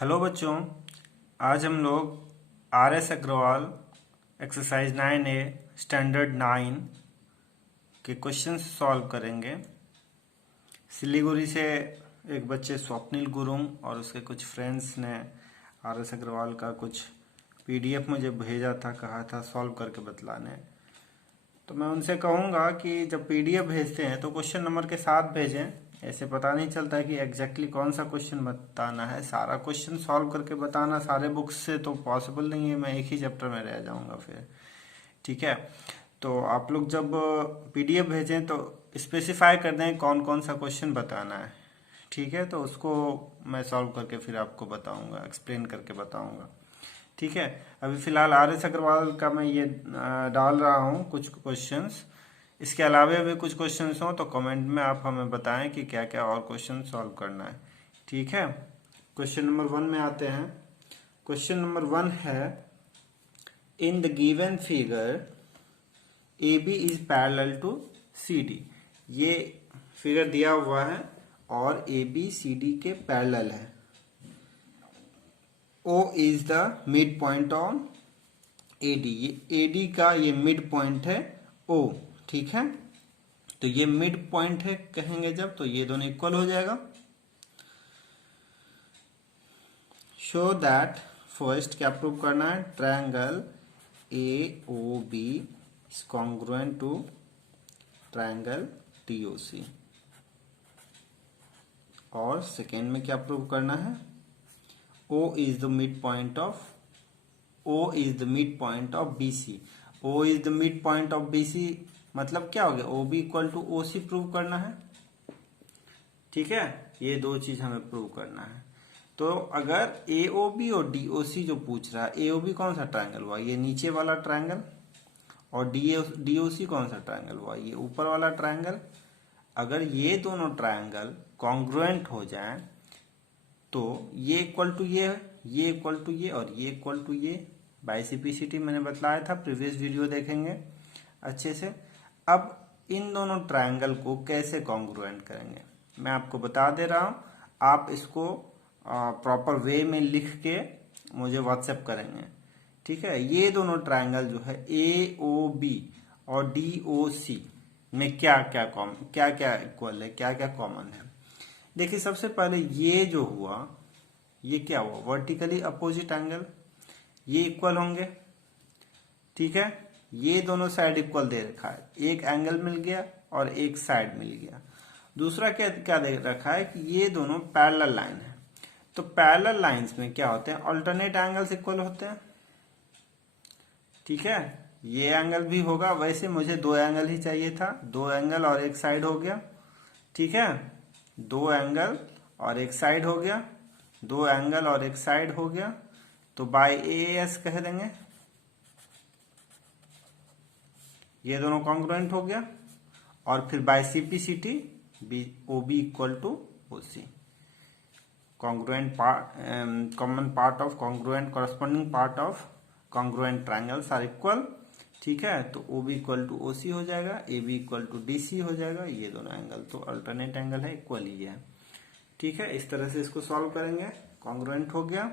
Hello बच्चों। आज हम लोग R S Agrawal exercise 9A standard 9 के क्वेश्चन सॉल्व करेंगे। सिलीगुड़ी से एक बच्चे स्वप्निल गुरुंग और उसके कुछ फ्रेंड्स ने आर एस अग्रवाल का कुछ पीडीएफ मुझे भेजा था, कहा था सॉल्व करके बतलाने। तो मैं उनसे कहूँगा कि जब पीडीएफ भेजते हैं तो क्वेश्चन नंबर के साथ भेजें। ऐसे पता नहीं चलता है कि एग्जैक्टली कौन सा क्वेश्चन बताना है। सारा क्वेश्चन सॉल्व करके बताना सारे बुक्स से तो पॉसिबल नहीं है, मैं एक ही चैप्टर में रह जाऊँगा फिर। ठीक है, तो आप लोग जब पीडीएफ भेजें तो स्पेसिफाई कर दें कौन कौन सा क्वेश्चन बताना है। ठीक है, तो उसको मैं सॉल्व करके फिर आपको बताऊँगा, एक्सप्लेन करके बताऊँगा। ठीक है, अभी फिलहाल आर एस अग्रवाल का मैं ये डाल रहा हूँ कुछ क्वेश्चंस। इसके अलावा भी कुछ क्वेश्चंस हों तो कमेंट में आप हमें बताएं कि क्या क्या और क्वेश्चन सॉल्व करना है। ठीक है, क्वेश्चन नंबर 1 में आते हैं। क्वेश्चन नंबर 1 है, in the given figure A B is parallel to C D. ये फिगर दिया हुआ है और ए बी सी डी के पैरेलल है। O is the mid point on AD। ये AD का ये मिड पॉइंट है O। ठीक है, तो ये मिड पॉइंट है कहेंगे जब, तो ये दोनों इक्वल हो जाएगा। शो दैट, फर्स्ट क्या प्रूव करना है, triangle AOB is congruent to triangle TOC। और सेकेंड में क्या प्रूव करना है, O is the midpoint of BC। O is the midpoint of BC मतलब क्या हो गया, OB equal to OC prove करना है। ठीक है, ये दो चीज हमें प्रूव करना है। तो अगर AOB और DOC जो पूछ रहा है, AOB कौन सा ट्रायंगल हुआ, ये नीचे वाला ट्रायंगल, और DOC कौन सा ट्रायंगल हुआ, ये ऊपर वाला ट्रायंगल। अगर ये दोनों ट्रायंगल कॉन्ग्रुएंट हो जाए तो ये इक्वल टू ये इक्वल टू ये और ये इक्वल टू ये। बाइसिपिसिटी मैंने बतलाया था, प्रीवियस वीडियो देखेंगे अच्छे से। अब इन दोनों ट्रायंगल को कैसे कॉन्ग्रुएंट करेंगे मैं आपको बता दे रहा हूं। आप इसको प्रॉपर वे में लिख के मुझे व्हाट्सएप करेंगे। ठीक है, ये दोनों ट्रायंगल जो है AOB और DOC में क्या क्या इक्वल है, क्या क्या कॉमन है। देखिए, सबसे पहले ये जो हुआ, ये क्या हुआ, वर्टिकली अपोजिट एंगल, ये इक्वल होंगे। ठीक है, ये दोनों साइड इक्वल दे रखा है, एक एंगल मिल गया और एक साइड मिल गया। दूसरा क्या क्या दे रखा है कि ये दोनों पैरेलल लाइन है। तो पैरेलल लाइंस में क्या होते हैं, अल्टरनेट एंगल्स इक्वल होते हैं। ठीक है, ये एंगल भी होगा, वैसे मुझे दो एंगल ही चाहिए था, दो एंगल और एक साइड हो गया। ठीक है, दो एंगल और एक साइड हो गया, दो एंगल और एक साइड हो गया, तो बाय AS कह देंगे। ये दोनों कॉन्ग्रुएंट हो गया। और फिर by CPCT OB equal to OC। Congruent part, common part of congruent, corresponding part of congruent triangles are equal. ठीक है, तो OB इक्वल टू OC हो जाएगा, AB इक्वल टू DC हो जाएगा। ये दोनों एंगल तो अल्टरनेट एंगल है, इक्वल ही है। ठीक है, इस तरह से इसको सॉल्व करेंगे। कॉन्ग्रुएंट हो गया।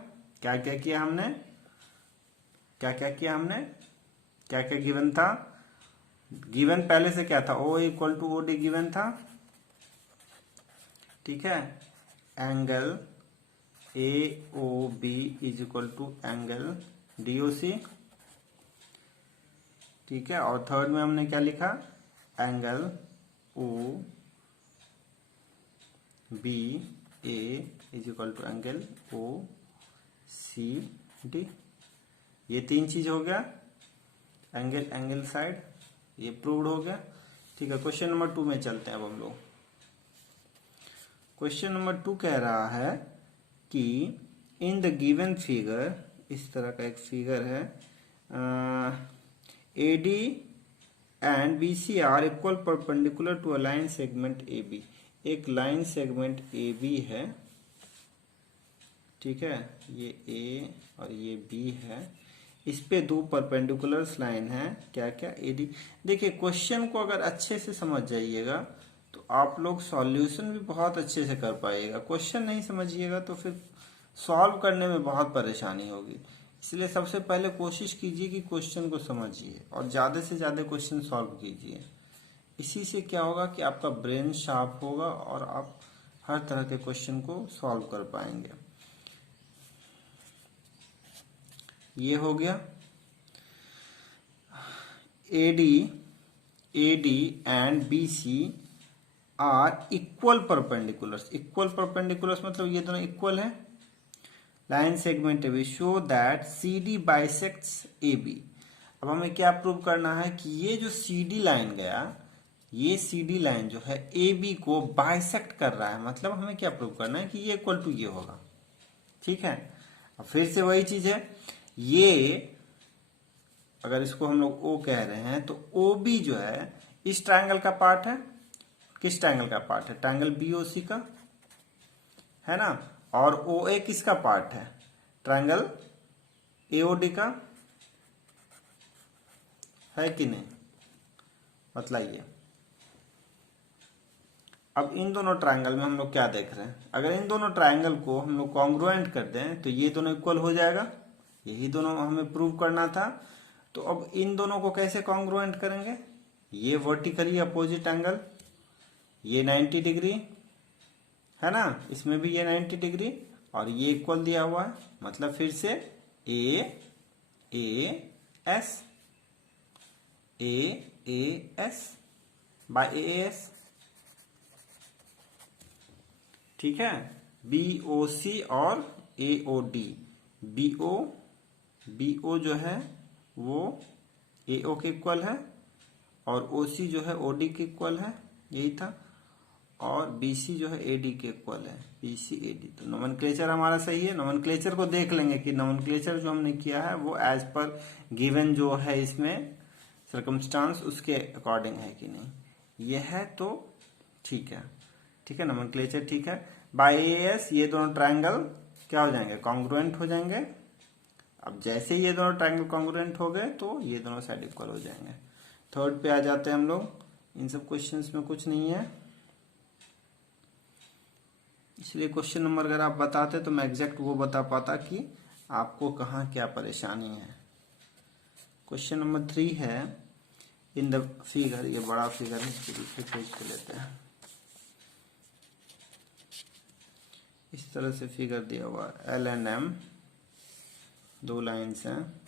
क्या क्या किया हमने, क्या क्या गिवन था, गिवन पहले से क्या था, O equal to OD given था। ठीक है, angle AOB is equal to angle DOC। ठीक है, और थर्ड में हमने क्या लिखा, angle OBA is equal to angle OCD। ये तीन चीज हो गया, एंगल साइड, ये प्रूव्ड हो गया। ठीक है, क्वेश्चन नंबर 2 में चलते हैं अब हम लोग। क्वेश्चन नंबर 2 कह रहा है कि इन द गिवन फिगर, इस तरह का एक फिगर है, AD and BC are equal perpendicular to a line segment AB। एक लाइन सेगमेंट AB है। ठीक है, ये A और ये B है, इस पे दो परपेंडिकुलर लाइन है, क्या क्या AD। देखिए, क्वेश्चन को अगर अच्छे से समझ जाइएगा तो आप लोग सॉल्यूशन भी बहुत अच्छे से कर पाइएगा। क्वेश्चन नहीं समझिएगा तो फिर सॉल्व करने में बहुत परेशानी होगी। इसलिए सबसे पहले कोशिश कीजिए कि क्वेश्चन को समझिए और ज़्यादा से ज़्यादा क्वेश्चन सॉल्व कीजिए। इसी से क्या होगा कि आपका ब्रेन शार्प होगा और आप हर तरह के क्वेश्चन को सॉल्व कर पाएंगे। ये हो गया। AD and BC are equal perpendiculars. Equal perpendiculars मतलब ये दोनों इक्वल है। Line segment AB show that CD bisects AB। अब हमें क्या प्रूव करना है कि ये जो CD लाइन गया, ये CD लाइन जो है AB को बाइसेक्ट कर रहा है। मतलब हमें क्या प्रूव करना है कि ये इक्वल टू ये होगा। ठीक है, अब फिर से वही चीज है, ये अगर इसको हम लोग O कह रहे हैं तो OB जो है इस ट्रायंगल का पार्ट है। किस ट्रायंगल का पार्ट है? ट्रायंगल BOC का, है ना। और OA किसका पार्ट है? ट्रायंगल AOD का, है कि नहीं? बतलाइए। अब इन दोनों ट्रायंगल में हम लोग क्या देख रहे हैं? अगर इन दोनों ट्रायंगल को हम लोग कॉन्ग्रुएंट कर दें तो ये दोनों इक्वल हो जाएगा। यही दोनों हमें प्रूव करना था। तो अब इन दोनों को कैसे कॉन्ग्रुएंट करेंगे? ये वर्टिकली अपोजिट एंगल, ये 90 डिग्री है ना, इसमें भी ये 90 डिग्री और ये इक्वल दिया हुआ है। मतलब फिर से AAS AAS बाय AAS। ठीक है, BOC और AOD। BO जो है वो AO के इक्वल है और OC जो है OD के इक्वल है, यही था। और BC जो है AD के इक्वल है, BC AD। तो नोमेनक्लेचर हमारा सही है। नोमेनक्लेचर को देख लेंगे कि नोमेनक्लेचर जो हमने किया है वो एज पर गिवन जो है इसमें सर्कमस्टांस उसके अकॉर्डिंग है कि नहीं। यह है तो ठीक है। ठीक है, नोमेनक्लेचर ठीक है। बाय AAS ये दोनों ट्रायंगल क्या हो जाएंगे? कॉन्ग्रुएंट हो जाएंगे। अब जैसे ये दोनों ट्रायंगल कॉन्ग्रुएंट हो गए तो ये दोनों साइड इक्वल हो जाएंगे। थर्ड पे आ जाते हैं हम लोग। इन सब क्वेश्चंस में कुछ नहीं है, इसलिए क्वेश्चन नंबर अगर आप बताते तो मैं एग्जैक्ट वो बता पाता कि आपको कहाँ क्या परेशानी है। क्वेश्चन नंबर 3 है इन द फिगर। ये बड़ा फिगर है, इसको दूसरे पेज पे लेते हैं। इस तरह से फिगर दिया हुआ है। L एंड M दो लाइन्स हैं।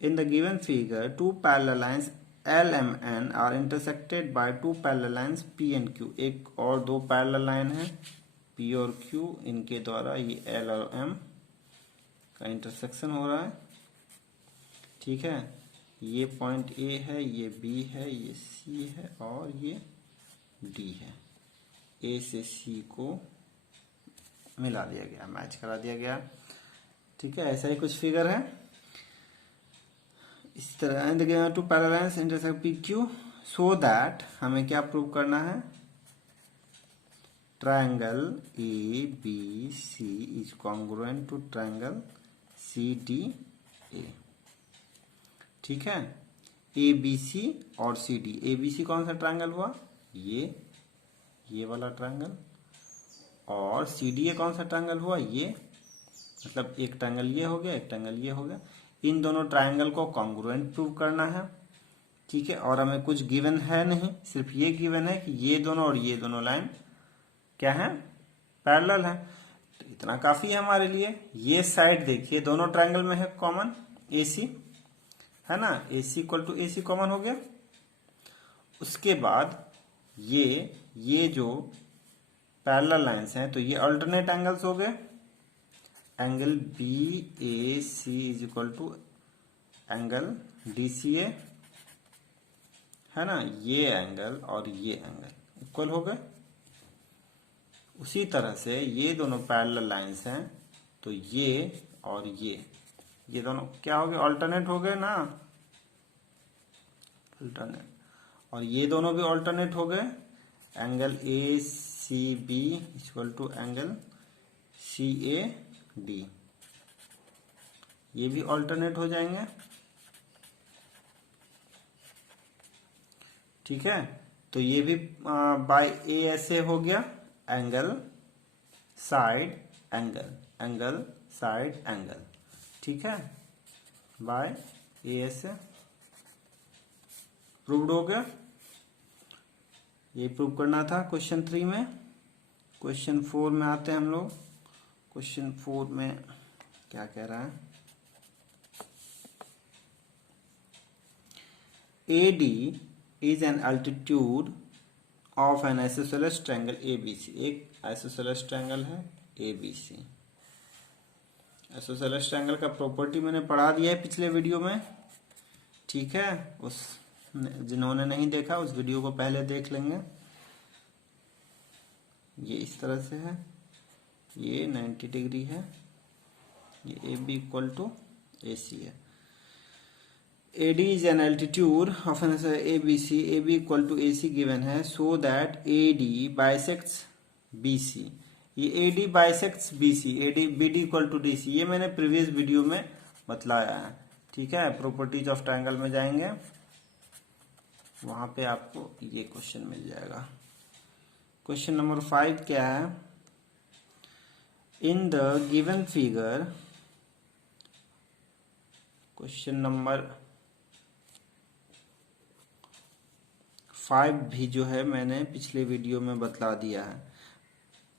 In the given figure two parallel lines L M N are intersected by two parallel lines P and Q। एक और दो पैरेलल लाइन है P और Q, इनके द्वारा ये L और M का इंटरसेक्शन हो रहा है। ठीक है, ये पॉइंट A है, ये B है, ये C है और ये D है। A से C को मिला दिया गया, मैच करा दिया गया। ठीक है, ऐसा ही कुछ फिगर है इस तरह। Two parallel lines intersect PQ so that हमें क्या प्रूव करना है? Triangle ABC is congruent to triangle CDA। ठीक है, ABC और CD। ABC कौन सा ट्रायंगल हुआ? ये वाला ट्रायंगल। और CDA कौन सा ट्रायंगल हुआ? ये। मतलब एक ट्रायंगल ये हो गया, एक ट्रायंगल ये हो गया। इन दोनों ट्रायंगल को कॉन्ग्रुएंट प्रूव करना है। ठीक है, और हमें कुछ गिवन है नहीं, सिर्फ ये गिवन है कि ये दोनों और ये दोनों लाइन क्या है? पैरेलल है। तो इतना काफी है हमारे लिए। ये साइड देखिए दोनों ट्रायंगल में है कॉमन AC, है ना। AC equal to AC common हो गया। उसके बाद ये जो पैरेलल लाइंस हैं तो ये अल्टरनेट एंगल्स हो गए। Angle BAC is equal to angle DCA, है ना। ये एंगल और ये एंगल इक्वल हो गए। उसी तरह से ये दोनों पैरेलल लाइंस हैं तो ये और ये दोनों क्या हो गए? अल्टरनेट हो गए ना, अल्टरनेट। और ये दोनों भी अल्टरनेट हो गए। Angle ACB equal to angle CAD, ये भी अल्टरनेट हो जाएंगे। ठीक है, तो ये भी बाय ASA हो गया angle side angle, angle side angle, ठीक है, बाय ए से प्रूव्ड हो गया। ये प्रूव करना था क्वेश्चन 3 में। क्वेश्चन 4 में आते हैं हम लोग। क्वेश्चन 4 में क्या कह रहा है, AD is an altitude of an isosceles triangle ABC। एक आइसोसेलेस ट्रायंगल है ABC। आइसोसेलेस ट्रायंगल का प्रॉपर्टी मैंने पढ़ा दिया है पिछले वीडियो में, ठीक है। उस जिन्होंने नहीं देखा उस वीडियो को पहले देख लेंगे। ये इस तरह से है, ये 90 डिग्री है, ये AB इक्वल टू AC है। AD is an altitude of an ABC, AB equal to AC given है, so that AD bisects BC। ये AD bisects BC, AD BD equal to DC, ये मैंने प्रीवियस वीडियो में बतलाया है, ठीक है। प्रॉपर्टीज ऑफ ट्रायंगल में जाएंगे, वहां पे आपको ये क्वेश्चन मिल जाएगा। क्वेश्चन नंबर 5 क्या है, in the given figure, question number 5 भी जो है मैंने पिछले वीडियो में बतला दिया है।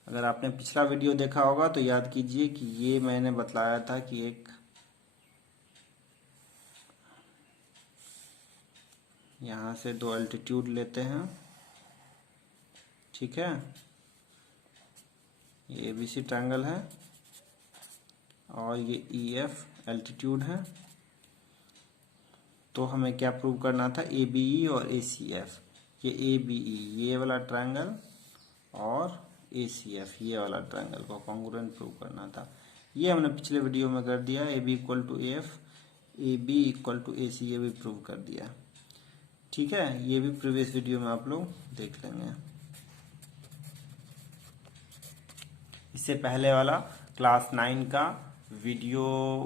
अगर आपने पिछला वीडियो देखा होगा तो याद कीजिए कि ये मैंने बतलाया था कि एक यहां से दो अल्टीट्यूड लेते हैं, ठीक है, ये ABC ट्रायंगल है और ये EF एल्टीट्यूड है। तो हमें क्या प्रूव करना था, ABE और ACF। ये ABE ये वाला ट्रायंगल और ACF ये वाला ट्रायंगल को कॉन्ग्रुएंट प्रूव करना था। ये हमने पिछले वीडियो में कर दिया। AB equal to AF, AB equal to AC ये भी प्रूव कर दिया, ठीक है। ये भी प्रीवियस वीडियो में आप लोग देख लेंगे। इससे पहले वाला क्लास 9 का वीडियो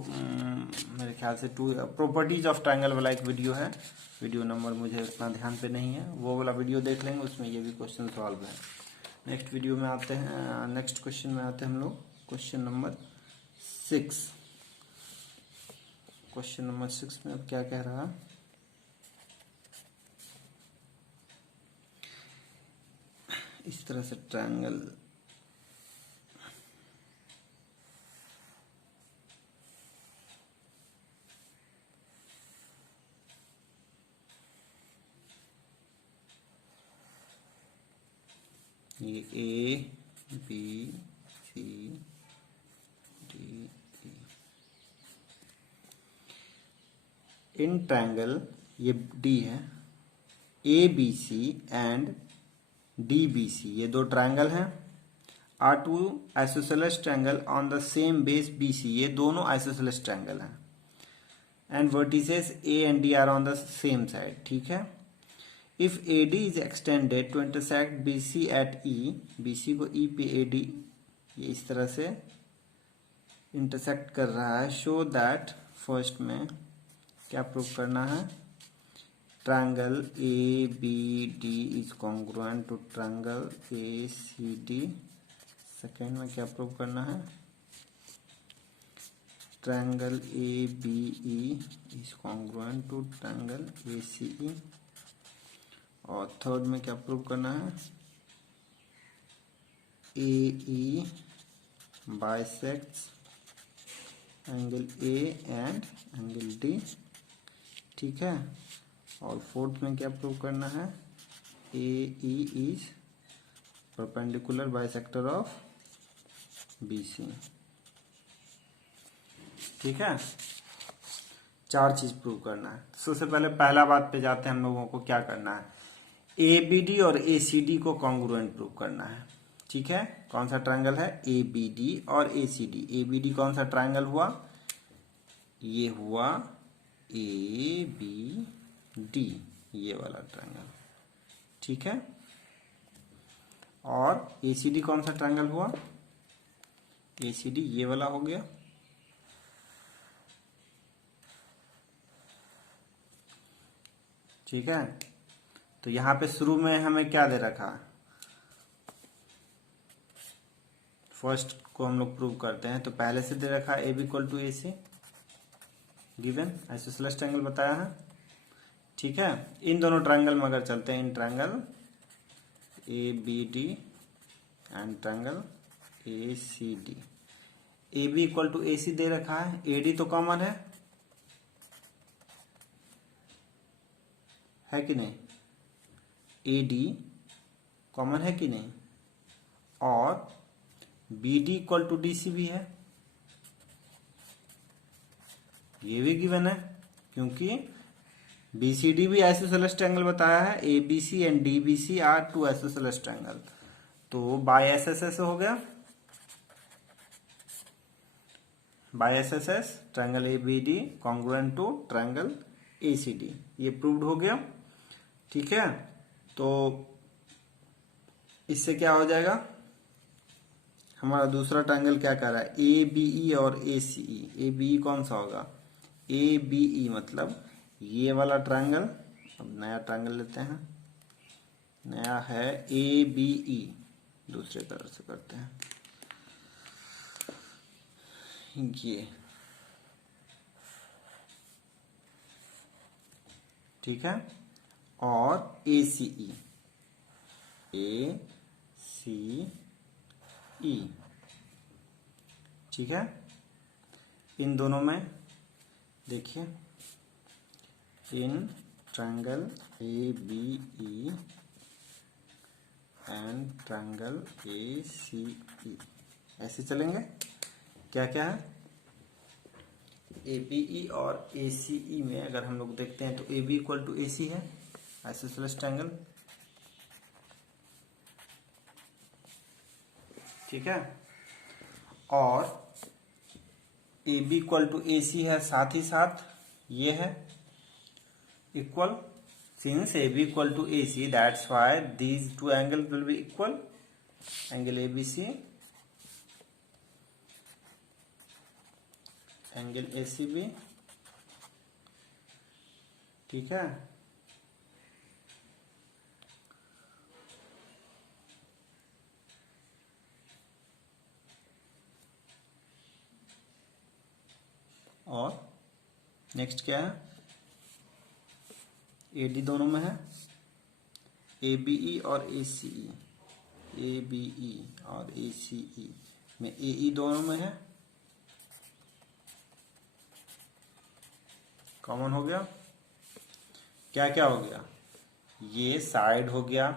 मेरे ख्याल से प्रॉपर्टीज ऑफ ट्रायंगल वाला एक वीडियो है, वीडियो नंबर मुझे उतना ध्यान पे नहीं है, वो वाला वीडियो देख लेंगे, उसमें ये भी क्वेश्चन सॉल्व है। नेक्स्ट वीडियो में आते हैं, नेक्स्ट क्वेश्चन में आते हैं हम लोग। क्वेश्चन नंबर 6, क्वेश्चन नंबर 6 में अब क्या कह रहा है, इस तरह से ट्रायंगल ये A B C D E in triangle, ये D है, ABC एंड DBC ये दो ट्रायंगल हैं, are two isosceles triangle on the same base BC, ये दोनों आइसोसेलेस ट्रायंगल हैं, and vertices A and D are on the same side, ठीक है। If AD is extended to intersect BC at E, BC को E पे AD ये इस तरह से इंटरसेक्ट कर रहा है, शो दैट, फर्स्ट में क्या प्रूव करना है, triangle ABD is congruent to triangle ACD। Second में क्या प्रूव करना है, triangle ABE is congruent to triangle ACE। और थर्ड में क्या प्रूव करना है, AE bisects angle A and angle D, ठीक है। और फोर्थ में क्या प्रूव करना है, AE is perpendicular bisector of BC, ठीक है। 4 चीज प्रूव करना है। सबसे पहले पहला बात पे जाते हैं, हम लोगों को क्या करना है, ABD और ACD को कॉन्ग्रुएंट प्रूव करना है, ठीक है। कौन सा ट्रायंगल है, ABD और ACD। ABD कौन सा ट्रायंगल हुआ, ये हुआ ABD ये वाला ट्रायंगल, ठीक है। और ACD कौन सा ट्रायंगल हुआ, ACD ये वाला हो गया, ठीक है। तो यहां पे शुरू में हमें क्या दे रखा है, फर्स्ट को हम लोग प्रूव करते हैं। तो पहले से दे रखा है A B equal to A C, given isosceles triangle बताया है। ठीक है, इन दोनों ट्रायंगल में अगर चलते हैं, in triangle A B D and triangle A C D, A B equal to A C दे रखा है, ए डी तो कॉमन है कि नहीं, ए डी कॉमन है कि नहीं, और B D equal to D C भी है, ये भी गिवन है, क्योंकि बी सी डी भी आइसोसेलेस ट्रायंगल बताया है, A B C and D B C are two isosceles triangle. तो बाय एस एस एस हो गया, by S S S triangle A B D congruent to triangle A C D, ये proved हो गया। ठीक है, तो इससे क्या हो जाएगा, हमारा दूसरा ट्रायंगल क्या कर रहा है, ए बी ई और A C E. A B ई कौन सा होगा, ए बी ई मतलब ये वाला ट्रायंगल। अब नया ट्रायंगल लेते हैं, नया है ए बी ई, दूसरे कलर से करते हैं, ये ठीक है, और A C E, A C ई, ठीक है। इन दोनों में देखिए, in triangle A B E and triangle A C E, ऐसे चलेंगे। क्या क्या है, ए बी ई और ए सी ई में अगर हम लोग देखते हैं तो ए बी इक्वल टू ए सी है, आइसोसेलेस ट्रायंगल। ठीक है, और A B equal to A सी है, साथ ही साथ ये है equal, since AB equal to AC, that's why these two angles will be equal, angle ABC, angle ACB। ठीक है, और नेक्स्ट क्या है, ए डी दोनों में है, ए बी ई और A C E, A B ई और ए सी ई में ए ई दोनों में है, कॉमन हो गया। क्या क्या हो गया, ये साइड हो गया,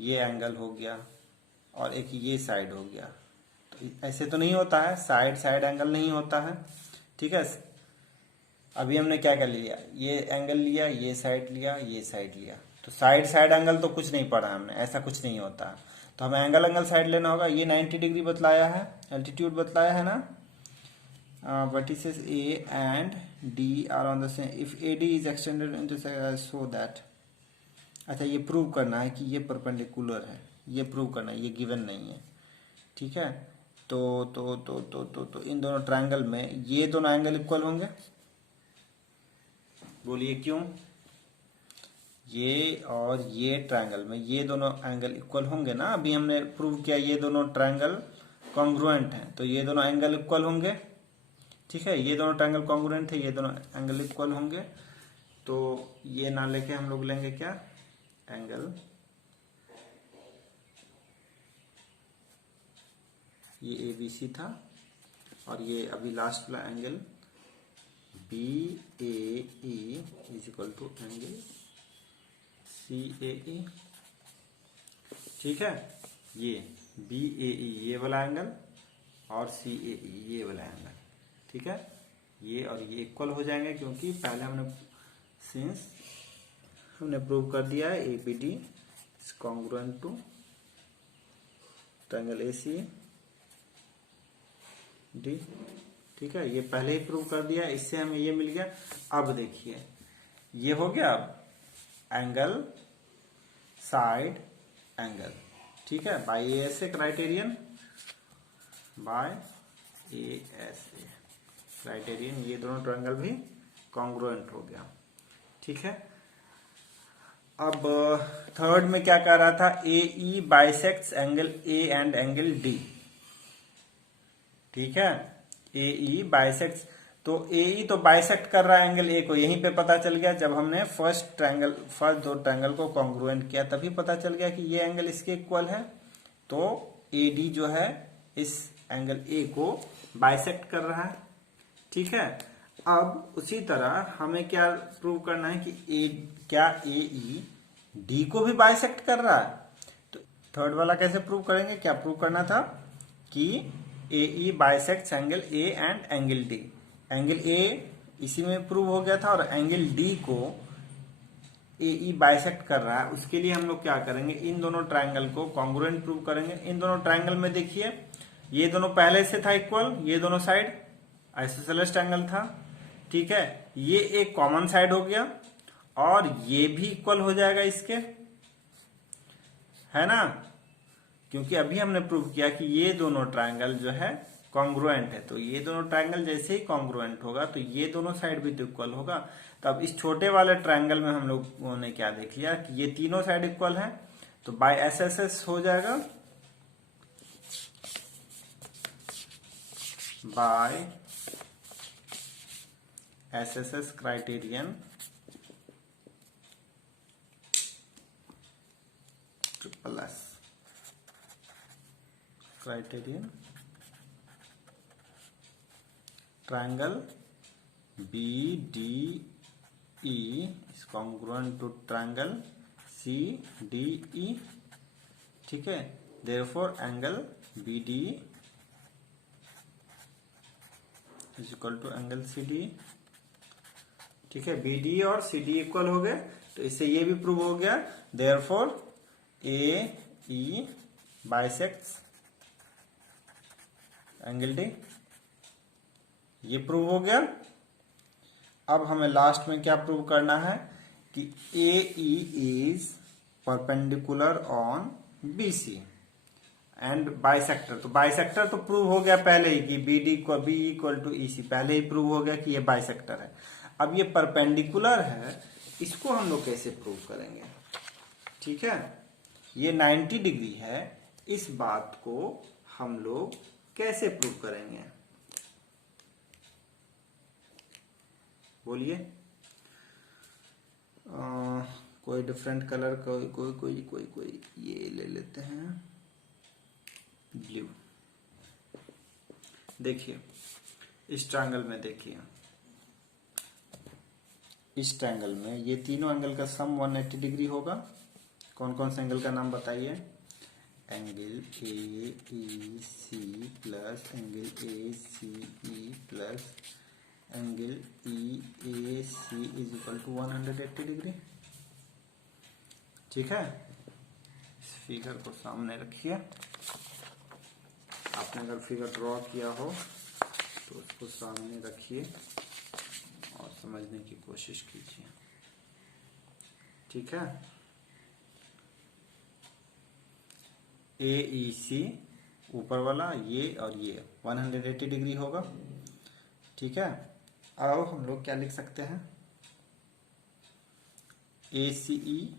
ये एंगल हो गया, और एक ये साइड हो गया। तो ऐसे तो नहीं होता है, साइड साइड एंगल नहीं होता है। ठीक है, अभी हमने क्या कर लिया, ये एंगल लिया, ये साइड लिया, ये साइड लिया, तो साइड साइड एंगल तो कुछ नहीं पढ़ा हमने, ऐसा कुछ नहीं होता। तो हमें एंगल एंगल साइड लेना होगा। ये 90 डिग्री बतलाया है, एल्टीट्यूड बतलाया है ना, vertices A and D R on the same if A D is extended into so that. अच्छा, ये प्रूव करना है कि ये परपेंडिकुलर है, ये प्रूव करना है, ये गिवन नहीं है। ठीक है, तो इन दोनों ट्रायंगल में ये दोनों एंगल इक्वल होंगे, बोलिए क्यों, ये और ये ट्रायंगल में ये दोनों एंगल इक्वल होंगे ना। अभी हमने प्रूव किया ये दोनों ट्रायंगल कॉन्ग्रुएंट हैं, तो ये दोनों एंगल इक्वल होंगे। ठीक है, ये दोनों ट्रायंगल कॉन्ग्रुएंट थे, ये दोनों एंगल इक्वल होंगे। तो ये ना लेके हम लोग लेंगे क्या, एंगल, ये ए बी सी था, और ये अभी लास्ट वाला angle B A E is equal to angle C A E. ठीक है, ये बी ए ई ये वाला एंगल और सी ए ई ये वाला एंगल। ठीक है, ये और ये इक्वल हो जाएंगे, क्योंकि पहले हमने प्रूव कर दिया है A B D is congruent to triangle A C D. ठीक है, ये पहले ही प्रूव कर दिया, इससे हमें ये मिल गया। अब देखिए, ये हो गया एंगल साइड एंगल। ठीक है, by A S A criterion, by A S A criterion, ये दोनों ट्रायंगल भी कॉन्ग्रुएंट हो गया। ठीक है, अब थर्ड में क्या कह रहा था, A E bisects angle A and angle D. ठीक है, ए ई बाइसेक्ट, तो ए ई तो बाइसेक्ट कर रहा है एंगल ए को, यहीं पे पता चल गया जब हमने फर्स्ट दो ट्रायंगल को कॉन्ग्रुएंट किया तभी पता चल गया कि ये एंगल इसके इक्वल है। तो ए डी जो है इस एंगल ए को बाइसेक्ट कर रहा है। ठीक है, अब उसी तरह हमें क्या प्रूव करना है कि क्या ए ई डी को भी बाइसेक्ट कर रहा है। तो थर्ड वाला कैसे प्रूव करेंगे, क्या प्रूव करना था कि A E bisect angle A and angle D. Angle A इसी में प्रूव हो गया था और एंगल डी को ए ई बाइसेक्ट कर रहा है। उसके लिए हम लोग क्या करेंगे, इन दोनों ट्रायंगल को कॉन्ग्रुएंट प्रूव करेंगे। इन दोनों ट्रायंगल में देखिए ये दोनों पहले से था इक्वल, ये दोनों साइड आइसोसेलेस ट्रायंगल था। ठीक है, ये एक कॉमन साइड हो गया और ये भी इक्वल हो जाएगा इसके, है ना, क्योंकि अभी हमने प्रूव किया कि ये दोनों ट्रायंगल जो है कॉन्ग्रुएंट है। तो ये दोनों ट्रायंगल जैसे ही कॉन्ग्रुएंट होगा तो ये दोनों साइड भी तो इक्वल होगा। तो अब इस छोटे वाले ट्रायंगल में हम लोगों ने क्या देख लिया कि ये तीनों साइड इक्वल है, तो बाय एस एस एस हो जाएगा, by S S S criterion triple S criterion triangle B D E is congruent to triangle C D E. ठीक है, therefore angle B D is equal to angle C D. ठीक है, B D और C D equal हो गए, तो इससे ये भी प्रूव हो गया, देयरफॉर ए ई बाइसेक्ट्स एंगल डी, ये प्रूव हो गया। अब हमें लास्ट में क्या प्रूव करना है कि A E is perpendicular on B C and bisector. तो बाइसेक्टर तो प्रूव हो गया पहले ही कि बी डी को B equal to E C, पहले ही प्रूव हो गया कि ये बाइसेक्टर है। अब ये परपेंडिकुलर है, इसको हम लोग कैसे प्रूव करेंगे। ठीक है, ये 90 डिग्री है, इस बात को हम लोग कैसे प्रूव करेंगे, बोलिए। कोई डिफरेंट कलर, कोई कोई कोई कोई कोई ये ले लेते हैं, ब्लू। देखिए इस ट्रायंगल में, देखिए इस ट्रायंगल में ये तीनों एंगल का सम 180 डिग्री होगा। कौन कौन से एंगल का नाम बताइए, angle A E C plus angle A C E plus angle E A C is equal to 180 degree. ठीक है, इस फिगर को सामने रखिए। आपने अगर फिगर ड्रॉ किया हो तो उसको सामने रखिए और समझने की कोशिश कीजिए। ठीक है, ए ई सी ऊपर वाला ये और ये 180 डिग्री होगा। ठीक है, अब हम लोग क्या लिख सकते हैं, ए सी ई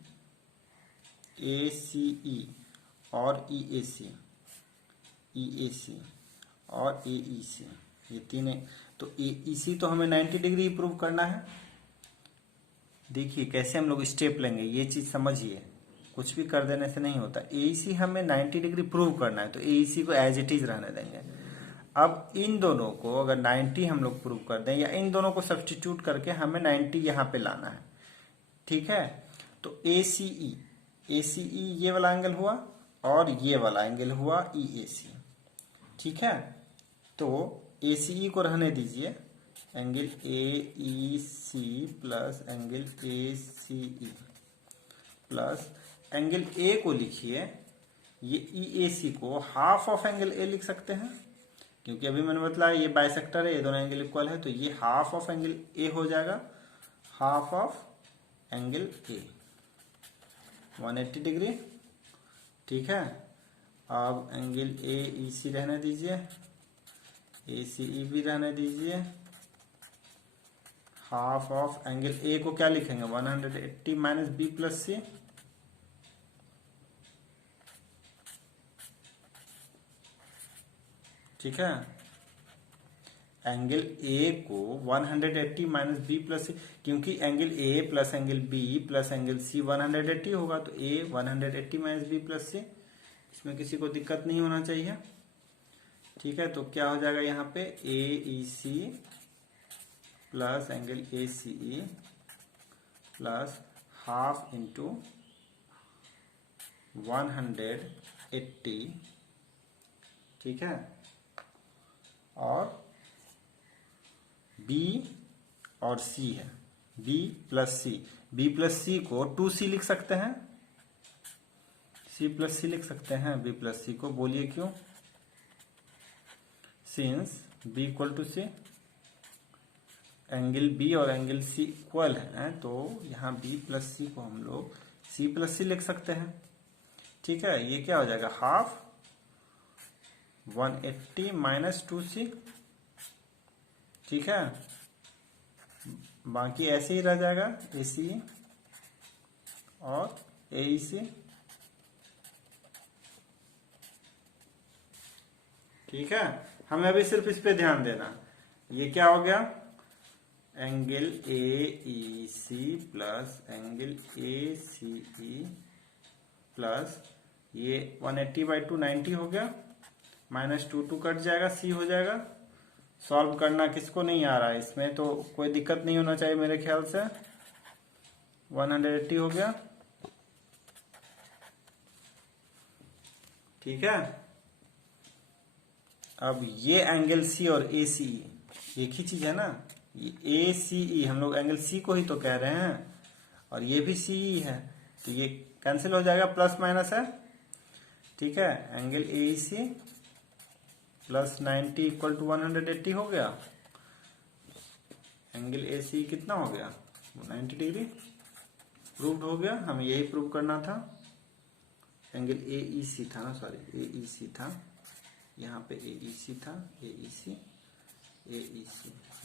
और ई ए सी और ए ई सी, ये तीन है। तो ए ई सी तो हमें 90 डिग्री प्रूव करना है। देखिए कैसे हम लोग स्टेप लेंगे, ये चीज समझिए, कुछ भी कर देने से नहीं होता। ए ई सी हमें 90 डिग्री प्रूव करना है, तो ए ई सी को एज इट इज रहने देंगे। अब इन दोनों को अगर 90 हम लोग प्रूव कर दें, या इन दोनों को सब्स्टिट्यूट करके हमें 90 यहाँ पे लाना है। ठीक है, तो ए सी ई ये वाला एंगल हुआ और ये वाला एंगल हुआ ई ए सी। ठीक है, तो ए सी ई को रहने दीजिए, angle A E C plus angle A C E plus angle A को लिखिए, ये ई ए सी को हाफ ऑफ एंगल ए लिख सकते हैं, क्योंकि अभी मैंने बताया ये बाइसेक्टर है, ये दोनों एंगल इक्वल है, तो ये हाफ ऑफ एंगल ए हो जाएगा, half of angle A 180 degree. ठीक है, अब एंगल ए ई सी रहने दीजिए, ए सी ई भी रहने दीजिए, हाफ ऑफ एंगल ए को क्या लिखेंगे, 180 माइनस बी प्लस सी। ठीक है, एंगल ए को 180 माइनस बी प्लस, क्योंकि angle A plus angle B plus angle C 180 होगा, तो A 180 minus B plus C, इसमें किसी को दिक्कत नहीं होना चाहिए। ठीक है, तो क्या हो जाएगा यहाँ पे A E C plus angle A C E plus half into 180, ठीक है, और B और C है, B प्लस सी को 2C लिख सकते हैं, C प्लस सी लिख सकते हैं B प्लस सी को, बोलिए क्यों? Since B equal to C, angle B और एंगल C इक्वल है, तो यहाँ B प्लस सी को हम लोग C प्लस सी लिख सकते हैं। ठीक है, ये क्या हो जाएगा हाफ 180 माइनस 2C, ठीक है, बाकी ऐसे ही रह जाएगा AC और AEC। ठीक है, हमें अभी सिर्फ इस पे ध्यान देना। ये क्या हो गया angle AEC plus angle ACE plus ये 180/2 90 हो गया, माइनस 2 कट जाएगा, C हो जाएगा। सॉल्व करना किसको नहीं आ रहा है इसमें, तो कोई दिक्कत नहीं होना चाहिए मेरे ख्याल से। 180 हो गया, ठीक है। अब ये एंगल C और ACE एक ही चीज है ना, ये ACE हम लोग एंगल C को ही तो कह रहे हैं, और ये भी CE है, तो ये कैंसिल हो जाएगा, प्लस माइनस है। ठीक है, angle AEC plus 90 equal to 180 हो गया, एंगल AC कितना हो गया 90 डिग्री, प्रूव्ड हो गया। हमें यही प्रूव करना था, एंगल AEC था ना, सॉरी AEC था, यहाँ पे AEC था, AEC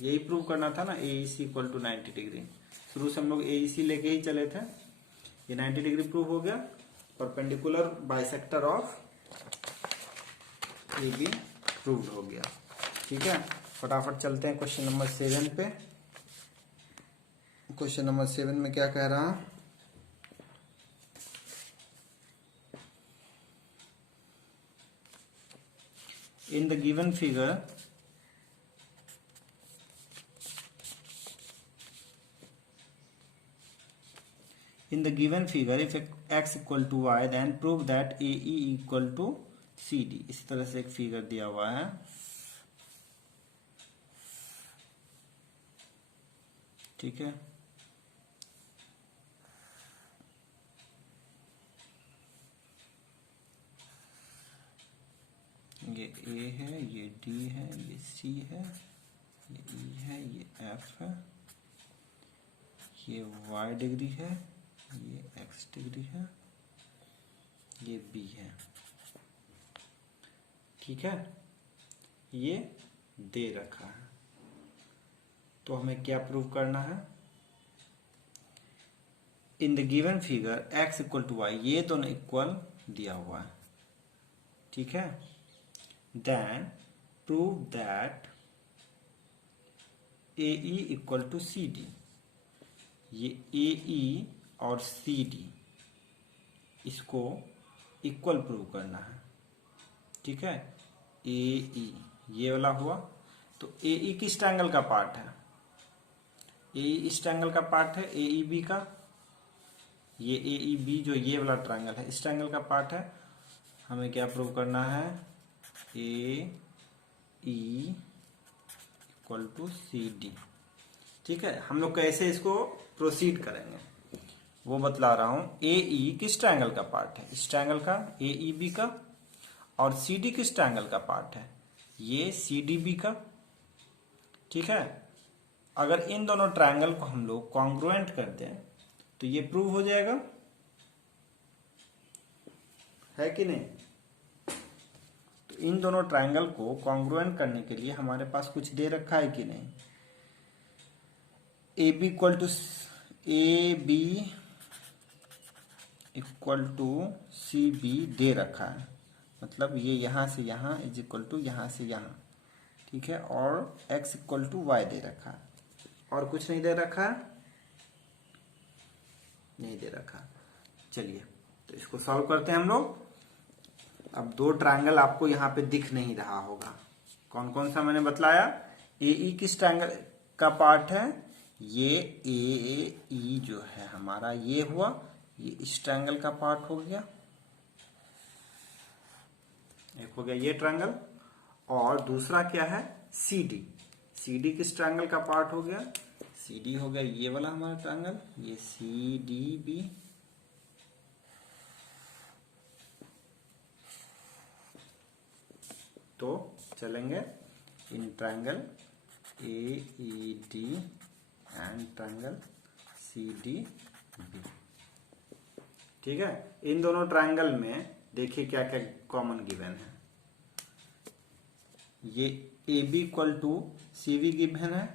यही प्रूव करना था ना, AEC इक्वल टू 90 डिग्री। शुरू से हम लोग AEC लेके ही चले थे, ये 90 डिग्री प्रूव हो गया। Perpendicular bisector of AB proved हो गया। ठीक है, फटाफट चलते हैं क्वेश्चन नंबर 7 पे। क्वेश्चन नंबर 7 में क्या कह रहा है, in the given figure if x equal to y then prove that AE equal to CD। इस तरह से एक फिगर दिया हुआ है, ठीक है। ये A है, ये D है, ये C है, ये E है, ये F है, ये Y डिग्री है, ये X डिग्री है, ये B है। ठीक है, ये दे रखा है, तो हमें क्या प्रूव करना है, in the given figure x equal to y, ये दोनों इक्वल दिया हुआ है, ठीक है। Then prove that AE equal to CD, ये AE और CD इसको इक्वल प्रूव करना है, ठीक है। AE ये वाला हुआ, तो AE किस ट्रायंगल का पार्ट है, AE इस ट्रायंगल का पार्ट है, AEB का, ये AEB जो ये वाला ट्रायंगल है इस ट्रायंगल का पार्ट है। हमें क्या प्रूव करना है, AE इक्वल टू CD। ठीक है, हम लोग कैसे इसको प्रोसीड करेंगे वो बतला रहा हूं। AE किस ट्रायंगल का पार्ट है, इस ट्रायंगल का, AEB का, और CD किस ट्रायंगल का पार्ट है, ये CDB का। ठीक है, अगर इन दोनों ट्रायंगल को हम लोग कॉन्ग्रुएंट कर दें तो ये प्रूव हो जाएगा, है कि नहीं। तो इन दोनों ट्रायंगल को कॉन्ग्रुएंट करने के लिए हमारे पास कुछ दे रखा है कि नहीं, AB इक्वल टू CB दे रखा है, मतलब ये यहां से यहां इज इक्वल टू यहां से यहां, ठीक है, और x इक्वल टू वाई दे रखा है, और कुछ नहीं दे रखा, नहीं दे रखा। चलिए तो इसको सॉल्व करते हैं हम लोग। अब दो ट्रायंगल आपको यहाँ पे दिख नहीं रहा होगा, कौन कौन सा मैंने बतलाया। ए ई किस ट्रायंगल का पार्ट है, ये ए ई जो है हमारा ये हुआ, ये इस ट्रायंगल का पार्ट हो गया, एक हो गया ये ट्रायंगल। और दूसरा क्या है, सी डी, सी डी किस ट्रायंगल का पार्ट हो गया, सी डी हो गया ये वाला हमारा ट्रायंगल, ये सी डी बी। तो चलेंगे in triangle A E D and triangle C D B. ठीक है, इन दोनों ट्रायंगल में देखिए क्या क्या कॉमन गिवन है। ये A B equal to C B given है,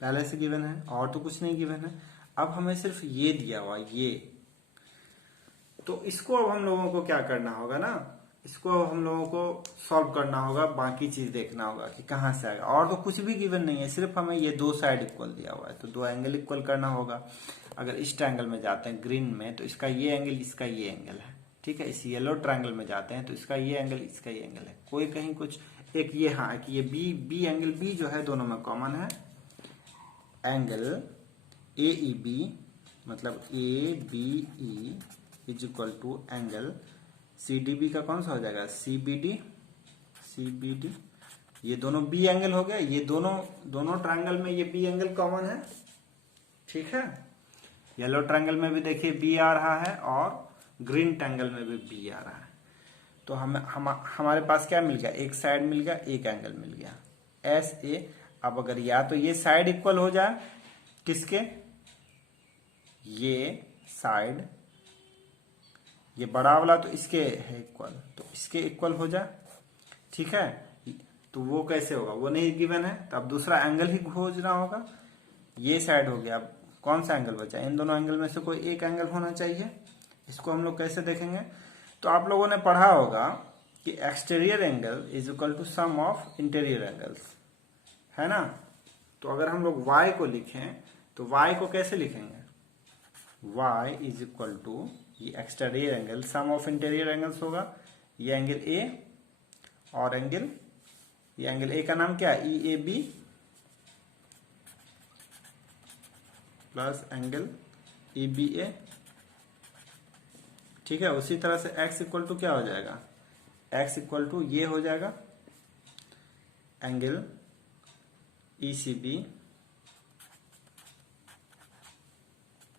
पहले से गिवन है, और तो कुछ नहीं गिवन है। अब हमें सिर्फ ये दिया हुआ ये, तो इसको अब हम लोगों को क्या करना होगा ना, इसको अब हम लोगों को सॉल्व करना होगा, बाकी चीज देखना होगा कि कहाँ से आएगा। और तो कुछ भी गिवन नहीं है, सिर्फ हमें ये दो साइड इक्वल दिया हुआ है, तो दो एंगल इक्वल करना होगा। अगर इस ट्रायंगल में जाते हैं ग्रीन में, तो इसका ये एंगल इसका ये एंगल है, ठीक है। इस येलो ट्रायंगल में जाते हैं तो इसका ये एंगल इसका ये एंगल है, कोई कहीं कुछ एक ये, हाँ कि ये बी बी एंगल बी जो है दोनों में कॉमन है। एंगल ए ई बी मतलब A B E is equal to angle C D B का कौन सा हो जाएगा, C B D, C B D. ये दोनों बी एंगल हो गया, ये दोनों ट्रायंगल में ये बी एंगल कॉमन है, ठीक है। येलो ट्रायंगल में भी देखिए बी आ रहा है, और ग्रीन ट्रायंगल में भी बी आ रहा है। तो हमारे पास क्या मिल गया, एक साइड मिल गया, एक एंगल मिल गया, एस ए। अब अगर या तो ये साइड इक्वल हो जाए किसके, ये साइड, ये बड़ा वाला तो इसके है इक्वल, तो इसके इक्वल हो जाए, ठीक है। तो वो कैसे होगा, वो नहीं गिवन है, तो अब दूसरा एंगल ही खोजना होगा। ये साइड हो गया, अब कौन सा एंगल बचा, इन दोनों एंगल में से कोई एक एंगल होना चाहिए। इसको हम लोग कैसे देखेंगे, तो आप लोगों ने पढ़ा होगा कि exterior angle is equal to sum of interior angles, है ना। तो अगर हम लोग y को लिखें तो y को कैसे लिखेंगे, y इज इक्वल टू ये exterior angle sum of interior angles होगा, ये एंगल a और एंगल, ये एंगल a का नाम क्या है, E A B plus angle E B A, ठीक है। उसी तरह से x इक्वल टू क्या हो जाएगा, x इक्वल टू ये हो जाएगा angle E C B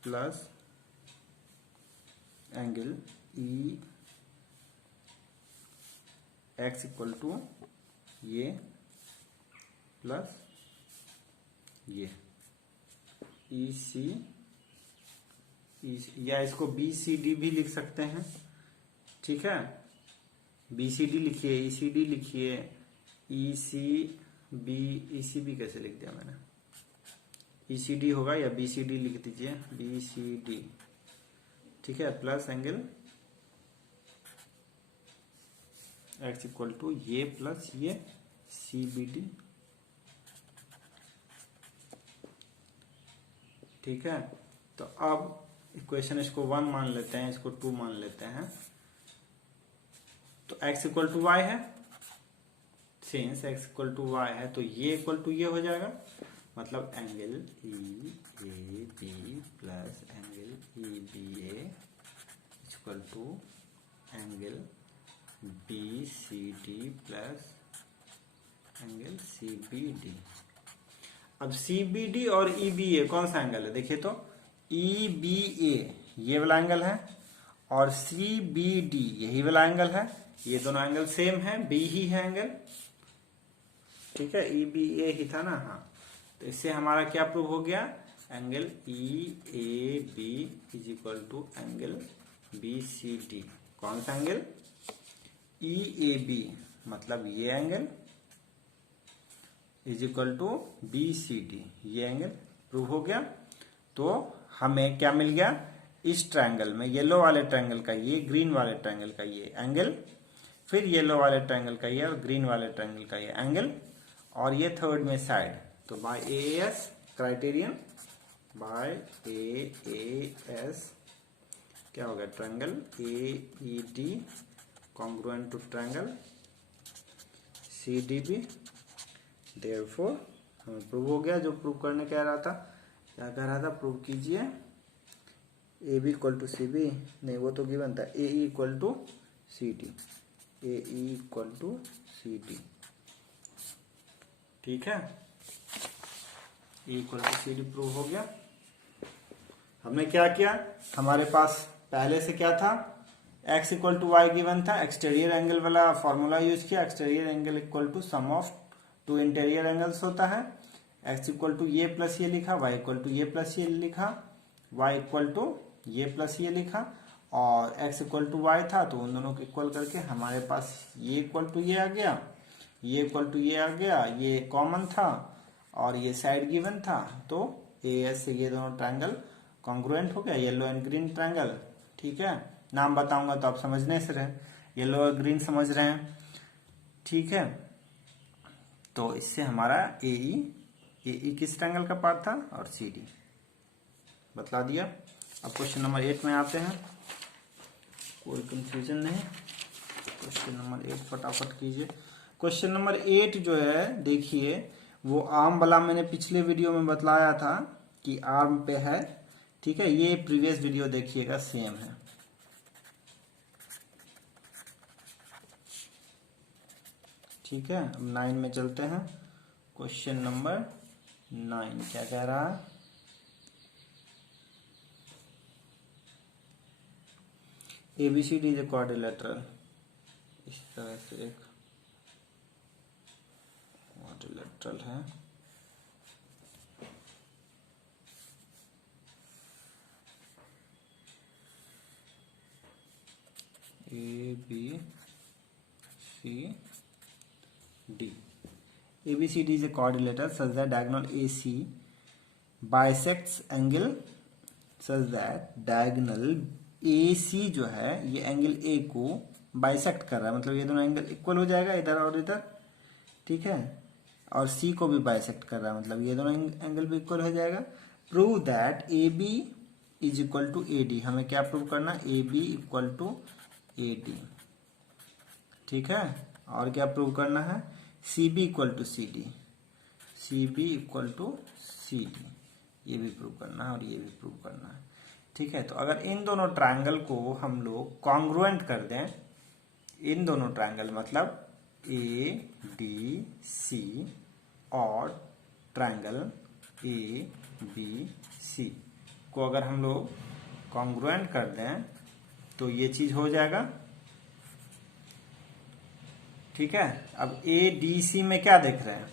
plus angle E X equal to ये प्लस ये ई सी, या इसको बी सी डी भी लिख सकते हैं, ठीक है। बी सी डी लिखिए, ई सी डी लिखिए, ई सी बी, ई सी बी कैसे लिख दिया मैंने, ई सी डी होगा, या बी सी डी लिख दीजिए, बी सी डी, ठीक है, plus angle X equal to ये प्लस ये सी बी डी, ठीक है। तो अब इक्वेशन इसको 1 मान लेते हैं, इसको 2 मान लेते हैं, तो x इक्वल टू वाई है, since x equal to y है तो ये इक्वल टू ये हो जाएगा, मतलब angle E A B plus angle E B A equal to angle B C D plus angle C B D. अब C B D और ई बी ए कौन सा एंगल है, देखिए तो ई बी ए ये वाला एंगल है, और सी बी डी यही वाला एंगल है, ये दोनों एंगल सेम है, बी ही है एंगल, ठीक है, ई बी ए ही था ना, हाँ। तो इससे हमारा क्या प्रूव हो गया, angle E A B is equal to angle B C D. कौन सा एंगल, ई ए बी मतलब ये angle is equal to B C D, ये एंगल प्रूव हो गया। तो हमें क्या मिल गया, इस ट्रायंगल में येलो वाले ट्रायंगल का ये, ग्रीन वाले ट्रायंगल का ये एंगल, फिर येलो वाले ट्रायंगल का ये और ग्रीन वाले ट्रायंगल का ये एंगल, और ये थर्ड में साइड। तो by AS criterion, by AS क्या हो गया, triangle AED congruent to triangle CDB, therefore हमें प्रूव हो गया जो प्रूव करने कह रहा था। क्या कह रहा था, प्रूव कीजिए A B equal to C B, नहीं वो तो गिवन था, A equal to C D, A equal to C D, ठीक है, A equal to C D prove हो गया। हमने क्या किया, हमारे पास पहले से क्या था, x equal to y given था, एक्सटीरियर एंगल वाला फॉर्मूला यूज किया, exterior angle equal to sum of two interior angles होता है, x इक्वल टू ये प्लस ये लिखा, y इक्वल टू ये प्लस ये लिखा, y इक्वल टू ये प्लस ये लिखा, और x इक्वल टू वाई था तो उन दोनों को इक्वल करके हमारे पास ये इक्वल टू ये आ गया, ये इक्वल टू ये आ गया, ये कॉमन था और ये साइड गिवन था, तो एएस से ये दोनों ट्रायंगल कॉन्ग्रुएंट हो गया, येलो एंड ग्रीन ट्रायंगल, ठीक है। नाम बताऊंगा तो आप समझने से रहे, येलो और ग्रीन समझ रहे हैं, ठीक है। तो इससे हमारा एई किस ट्रायंगल का पार्ट था और सीडी बतला दिया। अब क्वेश्चन नंबर 8 में आते हैं, कोई कंफ्यूजन नहीं, क्वेश्चन नंबर 8 फटाफट कीजिए। क्वेश्चन नंबर 8 जो है देखिए, वो आर्म वाला मैंने पिछले वीडियो में बतलाया था कि आर्म पे है, ठीक है, ये प्रीवियस वीडियो देखिएगा सेम है, ठीक है। अब 9 में चलते हैं, क्वेश्चन नंबर 9 क्या कह रहा है, एबीसीडी इज ए क्वाड्रिलेटरल, इस तरह से एक क्वाड्रिलेटरल है, A B C D, ABCD is a quadrilateral such that diagonal AC bisects angle such that diagonal AC जो है ये एंगल A को बाइसेक्ट कर रहा है, मतलब ये दोनों एंगल इक्वल हो जाएगा इधर और इधर, ठीक है, और C को भी बाइसेक्ट कर रहा है, मतलब ये दोनों एंगल भी इक्वल हो जाएगा। Prove that AB is equal to AD, हमें क्या प्रूव करना, AB इक्वल टू AD, ठीक है, और क्या प्रूव करना है, CB equal to CD, CB equal to CD, ये भी प्रूव करना है और ये भी प्रूव करना है, ठीक है। तो अगर इन दोनों ट्रायंगल को हम लोग कॉन्ग्रुएंट कर दें, इन दोनों ट्रायंगल मतलब ADC और ट्रायंगल ABC को अगर हम लोग कॉन्ग्रुएंट कर दें तो ये चीज हो जाएगा, ठीक है। अब ADC में क्या देख रहे हैं,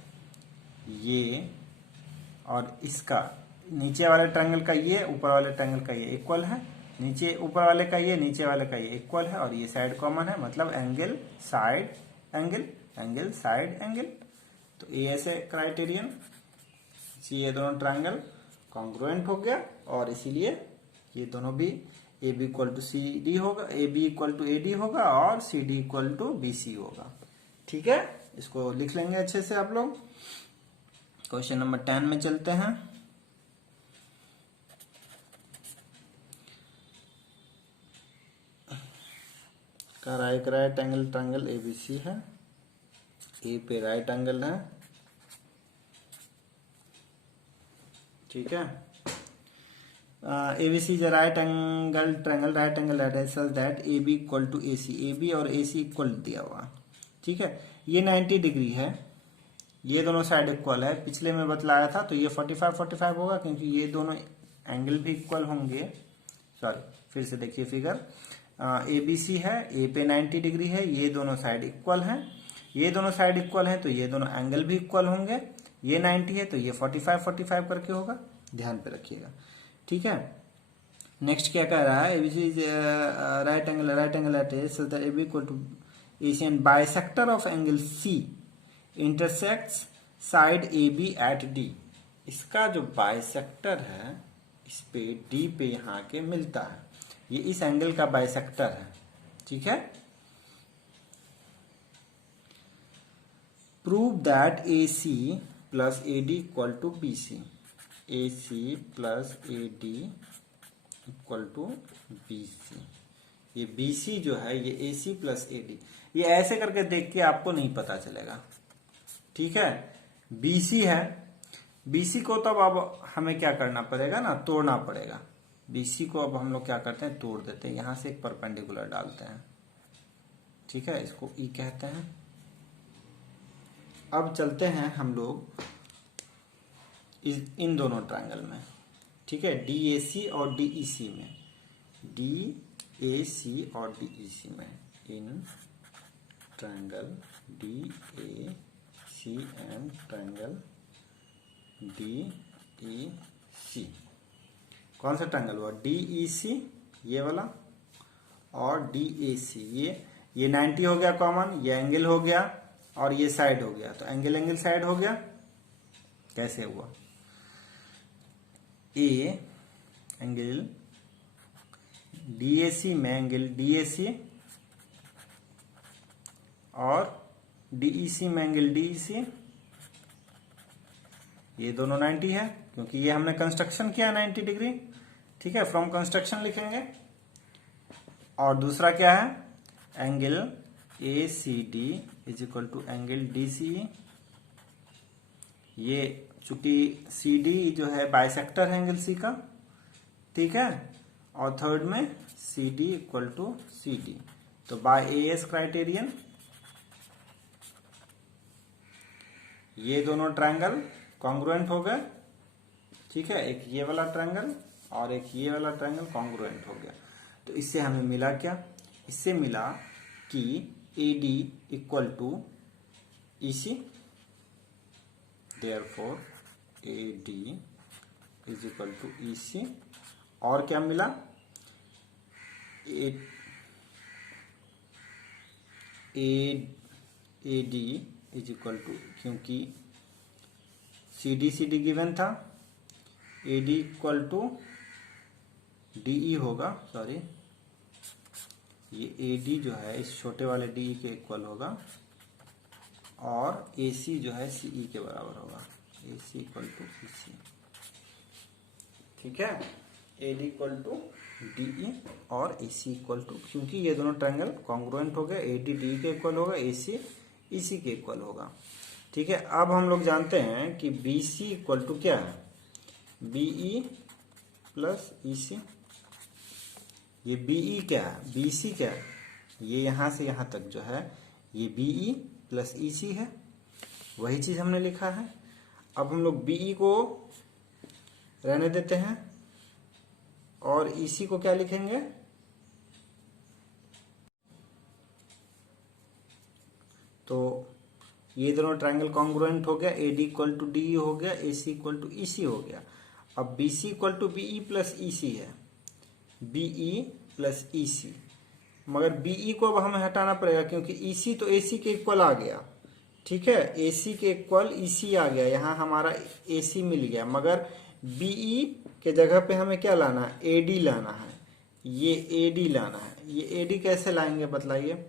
ये और इसका नीचे वाले ट्रायंगल का ये, ऊपर वाले ट्रायंगल का ये इक्वल है, नीचे ऊपर वाले का ये, नीचे वाले का ये इक्वल है, और ये साइड कॉमन है, मतलब angle side angle, angle side angle. तो ए ऐसे क्राइटेरियन, ये दोनों ट्रायंगल कॉन्ग्रुएंट हो गया, और इसीलिए ये दोनों भी A B equal to C D होगा, A B equal to A D होगा, और C D equal to B C होगा, ठीक है। इसको लिख लेंगे अच्छे से आप लोग। क्वेश्चन नंबर 10 में चलते हैं। राइट एंगल ट्रायंगल एबीसी है, ए पे राइट एंगल है, ठीक है। ABC is right angle triangle, right angle such that A B equal to A C, A B और ए सी इक्वल दिया हुआ, ठीक है। ये 90 डिग्री है, ये दोनों साइड इक्वल है, पिछले में बतलाया था, तो ये 45 होगा क्योंकि ये दोनों एंगल भी इक्वल होंगे। सॉरी, फिर से देखिए फिगर, ए बी सी है, ए पे 90 डिग्री है, ये दोनों साइड इक्वल हैं, ये दोनों साइड इक्वल हैं तो ये दोनों एंगल भी इक्वल होंगे, ये 90 है तो ये 45 करके होगा, ध्यान पे रखिएगा, ठीक है। नेक्स्ट क्या कह रहा है, ABC is right angle at A so that A B equal to AC and bisector of angle C intersects side AB at D। इसका जो बाइसेक्टर है इस पे डी पे यहाँ के मिलता है, ये इस एंगल का बाइसेक्टर है। ठीक है, prove that A C plus A D equal to B C, A C plus A D equal to B C. ये बी सी जो है ये ए सी प्लस ए डी, ये ऐसे करके देख के आपको नहीं पता चलेगा। ठीक है, बी सी है, बी सी को तब अब हमें क्या करना पड़ेगा ना, तोड़ना पड़ेगा। बी सी को अब हम लोग क्या करते हैं, तोड़ देते हैं, यहां से एक परपेंडिकुलर डालते हैं। ठीक है, इसको ई कहते हैं। अब चलते हैं हम लोग इन दोनों ट्रायंगल में। ठीक है, डी ए सी और डी ई सी में, डी ए सी और डी ई सी में, in triangle D A C and triangle D E C. कौन सा ट्रायंगल हुआ, डी ई सी ये वाला और डी ए सी, ये 90 हो गया कॉमन, ये एंगल हो गया और ये साइड हो गया, तो एंगल एंगल साइड हो गया। कैसे हुआ, ए एंगल डीएसी में एंगल डीएसी और डीईसी में एंगल डीईसी, ये दोनों 90 है क्योंकि ये हमने कंस्ट्रक्शन किया 90 डिग्री। ठीक है, फ्रॉम कंस्ट्रक्शन लिखेंगे। और दूसरा क्या है, angle A C D is equal to angle D C. ये चूंकि सी डी जो है बाइसेक्टर है एंगल सी का। ठीक है, और थर्ड में C D equal to C D, तो बाय ए एस क्राइटेरियन ये दोनों ट्रायंगल कॉन्ग्रुएंट हो गए। ठीक है, एक ये वाला ट्रायंगल और एक ये वाला ट्रायंगल कॉन्ग्रुएंट हो गया। तो इससे हमें मिला क्या, इससे मिला कि A D equal to E C, therefore A D is equal to E C. और क्या मिला, A D is equal to, क्योंकि सी डी गिवन था, A D equal to D E होगा, सॉरी ये ए डी जो है इस छोटे वाले डी के इक्वल होगा और ए सी जो है सीई के बराबर होगा, ए सी इक्वल टू सी सी। ठीक है, A D equal to DE और ए सी इक्वल टू, क्योंकि ये दोनों ट्रायंगल कॉन्ग्रुएंट हो गए, ए डी डी के इक्वल होगा, ए सी ई सी के इक्वल होगा। ठीक है, अब हम लोग जानते हैं कि बी सी इक्वल टू क्या है, बीई प्लस ई सी। ये बीई क्या है, बी सी क्या है, ये यहां से यहां तक जो है ये बीई प्लस ई सी है, वही चीज हमने लिखा है। अब हम लोग बीई को रहने देते हैं और इसी को क्या लिखेंगे, तो ये दोनों ट्रायंगल कॉन्ग्रुएंट हो गया, A D equal to D हो गया, ए सी इक्वल टू ई सी हो गया। अब B C equal to B E plus E C है, बीई प्लस ई सी, मगर बीई को अब हमें हटाना पड़ेगा क्योंकि ई सी तो ए सी के इक्वल आ गया। ठीक है, ए सी के इक्वल ई सी आ गया, यहाँ हमारा ए सी मिल गया, मगर बीई के जगह पे हमें क्या लाना है, ए डी लाना है, ये ए डी लाना है। ये ए डी कैसे लाएंगे बतलाइए।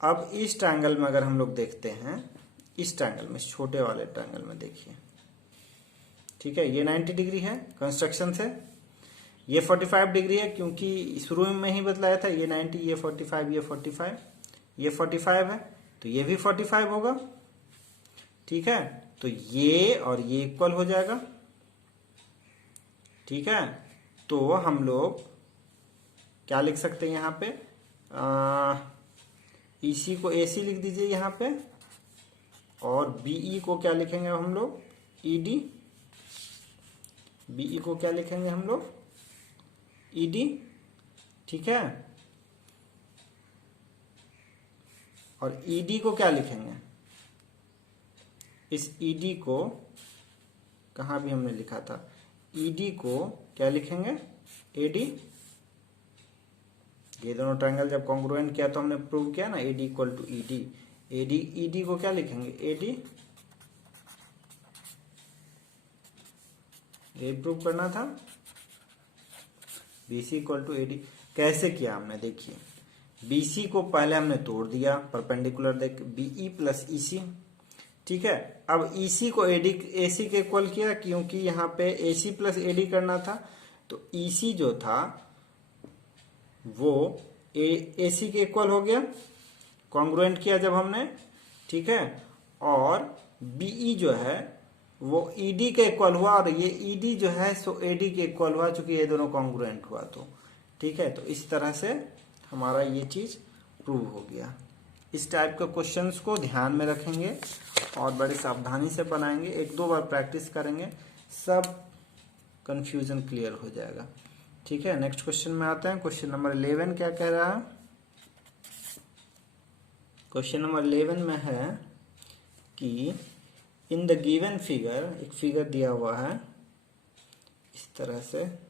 अब इस ट्रायंगल में अगर हम लोग देखते हैं, इस ट्रायंगल में, छोटे वाले ट्रायंगल में देखिए। ठीक है, ये 90 डिग्री है कंस्ट्रक्शन से, ये 45 डिग्री है क्योंकि शुरू में ही बतलाया था, ये 90, ये 45, ये 45, ये 45 है, तो ये भी 45 होगा। ठीक है, तो ये और ये इक्वल हो जाएगा। ठीक है, तो हम लोग क्या लिख सकते हैं यहाँ पे, ईसी को एसी लिख दीजिए यहाँ पे, और बीई को क्या लिखेंगे हम लोग, ईडी। बीई को क्या लिखेंगे हम लोग, ईडी। ठीक है, और ईडी को क्या लिखेंगे, इस ईडी को कहाँ भी हमने लिखा था, ईडी को क्या लिखेंगे, एडी। ये दोनों ट्रायंगल जब कॉन्ग्रुएंट किया तो हमने प्रूव किया ना, AD equal to ED. AD ED को क्या लिखेंगे, एडी। ये प्रूव करना था। BC इक्वल टू AD कैसे किया हमने, देखिए BC को पहले हमने तोड़ दिया परपेंडिकुलर देख, BE प्लस EC, ठीक है। अब EC को AC के इक्वल किया, क्योंकि यहाँ पे AC प्लस AD करना था, तो EC जो था वो AC के इक्वल हो गया, कॉन्ग्रुएंट किया जब हमने, ठीक है। और BE जो है वो ED के इक्वल हुआ, और ये ED जो है सो AD के इक्वल हुआ, चूंकि ये दोनों कॉन्ग्रुएंट हुआ, तो ठीक है। तो इस तरह से हमारा ये चीज प्रूव हो गया। इस टाइप के क्वेश्चंस को ध्यान में रखेंगे और बड़ी सावधानी से बनाएंगे, एक दो बार प्रैक्टिस करेंगे, सब कंफ्यूजन क्लियर हो जाएगा, ठीक है। नेक्स्ट क्वेश्चन में आते हैं। क्वेश्चन नंबर 11 क्या कह रहा है? क्वेश्चन नंबर 11 में है कि इन द गिवन फिगर, एक फिगर दिया हुआ है इस तरह से,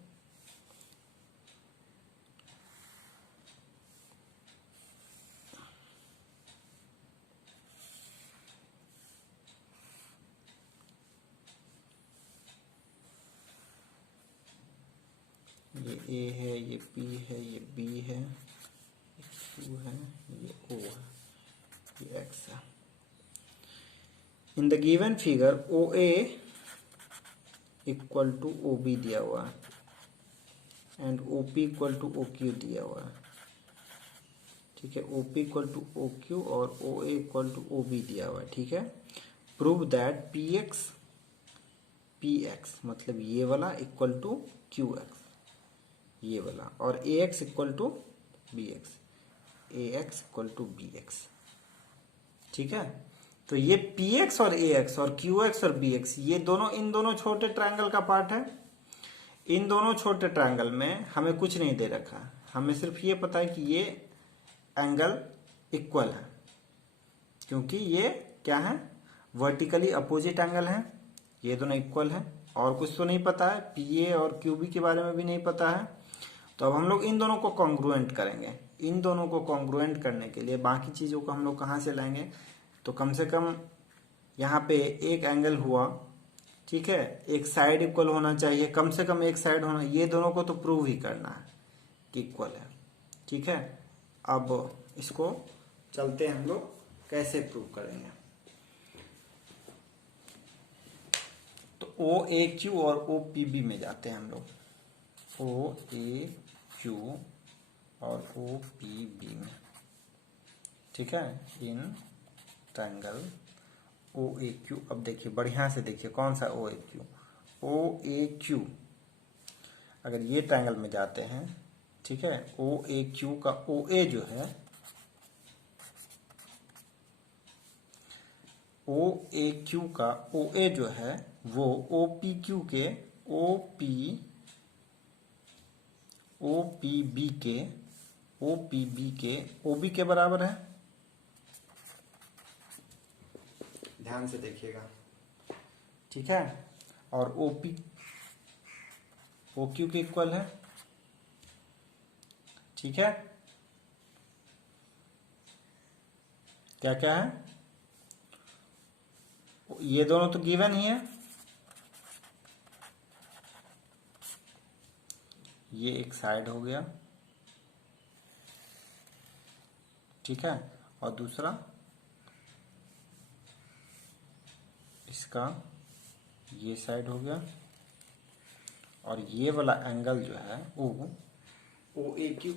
ये A है, ये P है, ये B है, ये Q है, ये O है, ये X है। In the given figure OA equal to OB दिया हुआ है and OP equal to OQ दिया हुआ है, ठीक है। OP इक्वल टू OQ और OA इक्वल टू OB दिया हुआ है, ठीक है। प्रूव दैट PX मतलब ये वाला इक्वल टू QX, ये वाला, और AX equal to BX, AX equal to BX, ठीक है। तो ये PX और AX और QX और BX ये दोनों, इन दोनों छोटे ट्रायंगल का पार्ट है। इन दोनों छोटे ट्रायंगल में हमें कुछ नहीं दे रखा, हमें सिर्फ ये पता है कि ये एंगल इक्वल है, क्योंकि ये क्या है, वर्टिकली अपोजिट एंगल है, ये दोनों इक्वल है। और कुछ तो नहीं पता है, PA और QB के बारे में भी नहीं पता है। तो अब हम लोग इन दोनों को कॉन्ग्रुएंट करेंगे। इन दोनों को कॉन्ग्रुएंट करने के लिए बाकी चीजों को हम लोग कहाँ से लाएंगे, तो कम से कम यहाँ पे एक एंगल हुआ, ठीक है, एक साइड इक्वल होना चाहिए, कम से कम एक साइड होना, ये दोनों को तो प्रूव ही करना है कि इक्वल है, ठीक है। अब इसको चलते हैं हम लोग कैसे प्रूव करेंगे। तो OAQ और OPB में जाते हैं हम लोग, OAQ और OPB में, ठीक है, इन ट्रायंगल OAQ। अब देखिए बढ़िया से देखिए कौन सा OAQ अगर ये ट्रायंगल में जाते हैं, ठीक है, OAQ का OA जो है, OAQ का OA जो है वो OPQ के OPB के OB के बराबर है। ध्यान से देखिएगा, ठीक है। और OQ के इक्वल है, ठीक है। क्या क्या है, ये दोनों तो गिवन ही है, ये एक साइड हो गया, ठीक है, और दूसरा इसका ये साइड हो गया, और ये वाला एंगल जो है OAQ।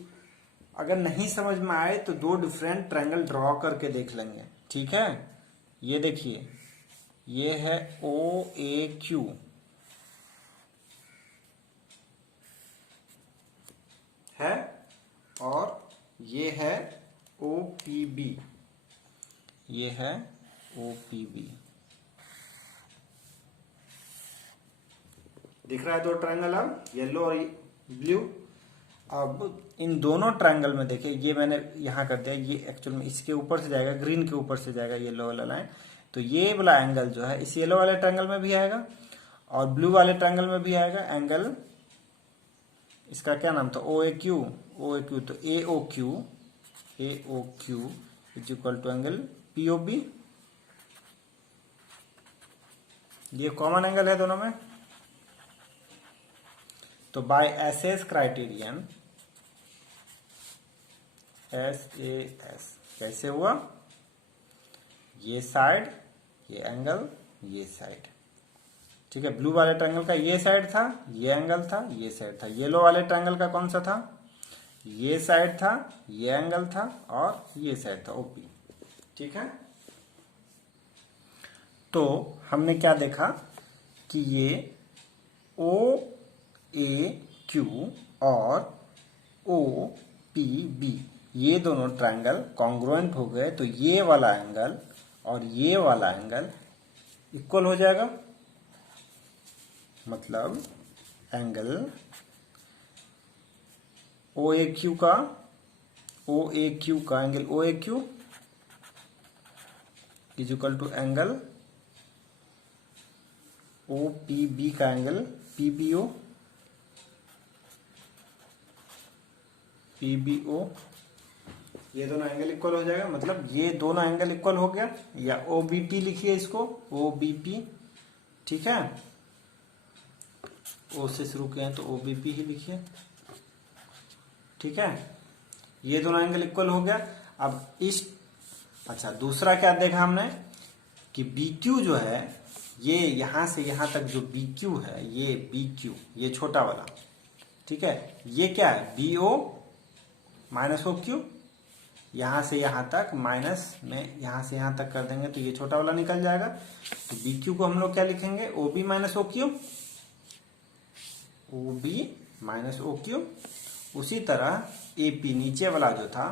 अगर नहीं समझ में आए तो दो डिफरेंट ट्रायंगल ड्रॉ करके देख लेंगे, ठीक है। ये देखिए, ये है OAQ है, और ये है OPB, ये है OPB। दिख रहा है दो ट्रायंगल, अब येलो और ब्लू। अब इन दोनों ट्रायंगल में देखिए, ये मैंने यहाँ कर दिया, ये एक्चुअल में इसके ऊपर से जाएगा, ग्रीन के ऊपर से जाएगा येलो वाला लाइन, तो ये वाला एंगल जो है इस येलो वाले ट्रायंगल में भी आएगा और ब्लू वाले ट्रायंगल में भी आएगा। एंगल इसका क्या नाम था, OAQ। तो AOQ is equal to angle POB। ये कॉमन एंगल है दोनों में, तो बाय SAS क्राइटेरियन, SAS कैसे हुआ, ये साइड, ये एंगल, ये साइड, ठीक है। ब्लू वाले ट्रायंगल का ये साइड था, ये एंगल था, ये साइड था। येलो वाले ट्रायंगल का कौन सा था, ये साइड था, ये एंगल था और ये साइड था, OP, ठीक है। तो हमने क्या देखा कि ये OAQ और OPB ये दोनों ट्रायंगल कॉन्ग्रुएंट हो गए, तो ये वाला एंगल और ये वाला एंगल इक्वल हो जाएगा। मतलब एंगल OAQ का angle OAQ is equal to angle OPB का एंगल PBO ये दोनों एंगल इक्वल हो जाएगा। मतलब ये दोनों एंगल इक्वल हो गया, या OBP लिखिए इसको, OBP, ठीक है। O से शुरू किए हैं तो OBP ही लिखिए, ठीक है। ये दोनों एंगल इक्वल हो गया। अब अच्छा दूसरा क्या देखा हमने कि BQ जो है, ये यहां से यहां तक जो BQ है, ये BQ ये छोटा वाला, ठीक है। ये क्या है, BO माइनस OQ, यहां से यहां तक माइनस में यहां से यहां तक कर देंगे तो ये छोटा वाला निकल जाएगा। तो BQ को हम लोग क्या लिखेंगे, OB minus OQ, OB minus OQ। उसी तरह AP नीचे वाला जो था,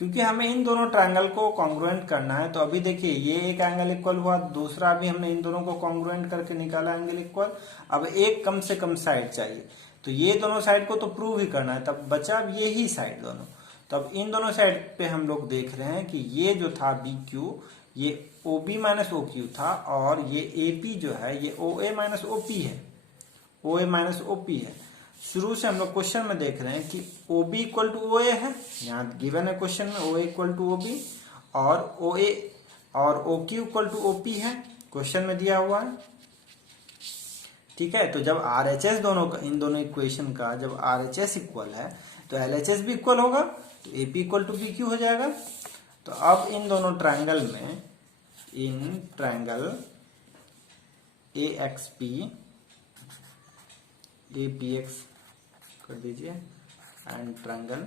क्योंकि हमें इन दोनों ट्रायंगल को कॉन्ग्रुएंट करना है, तो अभी देखिए ये एक एंगल इक्वल हुआ, दूसरा भी हमने इन दोनों को कॉन्ग्रुएंट करके निकाला एंगल इक्वल। अब एक कम से कम साइड चाहिए, तो ये दोनों साइड को तो प्रूव ही करना है, तब बचा अब ये ही साइड दोनों। तो अब इन दोनों साइड पे हम लोग देख रहे हैं कि ये जो था BQ ये OB माइनस OQ था, और ये AP जो है ये OA माइनस OP है, OA माइनस OP है। शुरू से हम लोग क्वेश्चन में देख रहे हैं कि OB इक्वल टू OA है, यहाँ गिवन है क्वेश्चन में OA इक्वल टू OB, और OA और OQ इक्वल टू OP है, क्वेश्चन में दिया हुआ है, ठीक है। तो जब RHS दोनों का, इन दोनों इक्वेशन का जब RHS इक्वल है तो LHS भी इक्वल होगा, तो AP इक्वल टू BQ हो जाएगा। तो अब इन दोनों ट्रायंगल में, इन ट्रायंगल AXP APX कर दीजिए एंड ट्रायंगल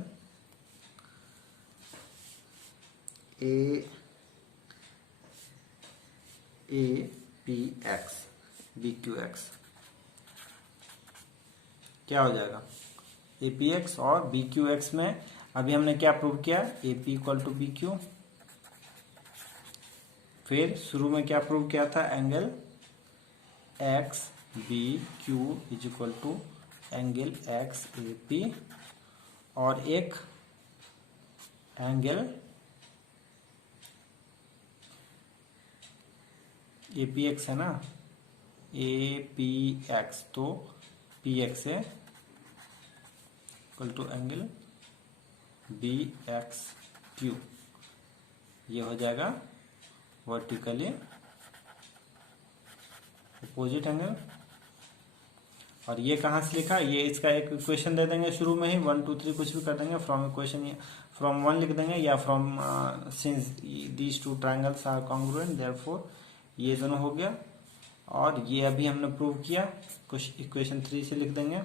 APX BQX क्या हो जाएगा, APX और BQX में अभी हमने क्या प्रूव किया, AP इक्वल टू BQ। फिर शुरू में क्या प्रूव किया था, angle XBQ is equal to angle XAP, और एक एंगल APX है ना, APX, तो PX है इक्वल टू एंगल BXQ, ये हो जाएगा वर्टिकली अपोजिट एंगल। और ये कहाँ से लिखा, ये इसका एक इक्वेशन दे देंगे शुरू में ही, 1 2 3 कुछ भी कर देंगे, फ्रॉम इक्वेशन फ्रॉम 1 लिख देंगे, या from since these two triangles are congruent therefore, ये दोनों हो गया। और ये अभी हमने प्रूव किया, कुछ इक्वेशन 3 से लिख देंगे,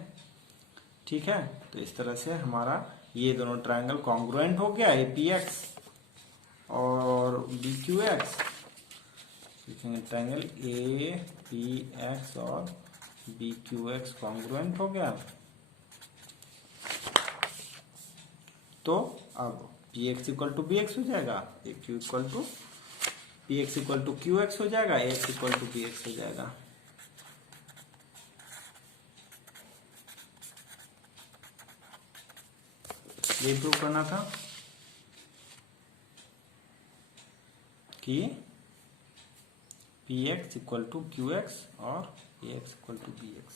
ठीक है। तो इस तरह से हमारा ये दोनों ट्रायंगल कॉन्ग्रुएंट हो गया, APX और BQX, लिखेंगे ट्रायंगल APX और BQX कॉन्ग्रुएंट हो गया। तो अब PX इक्वल टू BX हो जाएगा, AQ equal to PX equal to QX हो जाएगा, AX इक्वल टू BX हो जाएगा। ये प्रूव करना था कि PX इक्वल टू QX और AX इक्वल टू BX,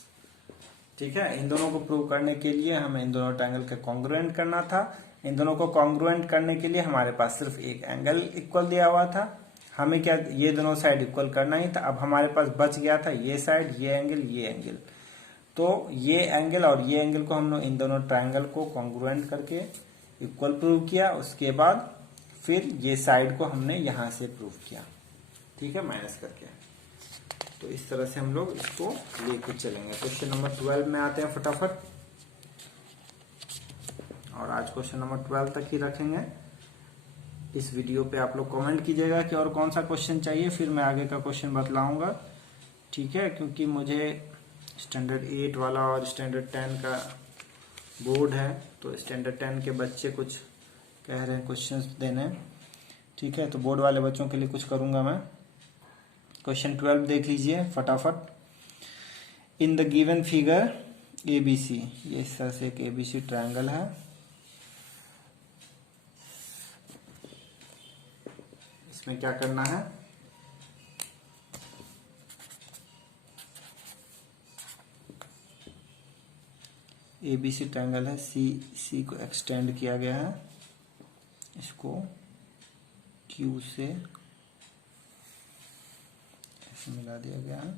ठीक है। इन दोनों को प्रूव करने के लिए हमें इन दोनों ट्रायंगल के कॉन्ग्रुएंट करना था। इन दोनों को कॉन्ग्रुएंट करने के लिए हमारे पास सिर्फ एक एंगल इक्वल दिया हुआ था, हमें क्या ये दोनों साइड इक्वल करना ही था। अब हमारे पास बच गया था ये साइड, ये एंगल, ये एंगल। तो ये एंगल और ये एंगल को हमने इन दोनों ट्रायंगल को कॉन्ग्रुएंट करके इक्वल प्रूव किया। उसके बाद फिर ये साइड को हमने यहां से प्रूव किया, ठीक है, माइनस करके। तो इस तरह से हम लोग इसको लेके चलेंगे। क्वेश्चन नंबर 12 में आते हैं फटाफट, और आज क्वेश्चन नंबर 12 तक ही रखेंगे। इस वीडियो पे आप लोग कमेंट कीजिएगा कि और कौन सा क्वेश्चन चाहिए, फिर मैं आगे का क्वेश्चन बतलाऊंगा, ठीक है। क्योंकि मुझे स्टैंडर्ड 8 वाला और स्टैंडर्ड 10 का बोर्ड है, तो स्टैंडर्ड 10 के बच्चे कुछ कह रहे हैं क्वेश्चंस देने, ठीक है। तो बोर्ड वाले बच्चों के लिए कुछ करूंगा मैं। क्वेश्चन 12 देख लीजिए फटाफट। इन द गिवन फिगर ABC, ये इस तरह से एक ABC ट्रायंगल है। इसमें क्या करना है, ABC ट्रायंगल है, C को एक्सटेंड किया गया है, इसको Q से ऐसे मिला दिया गया है,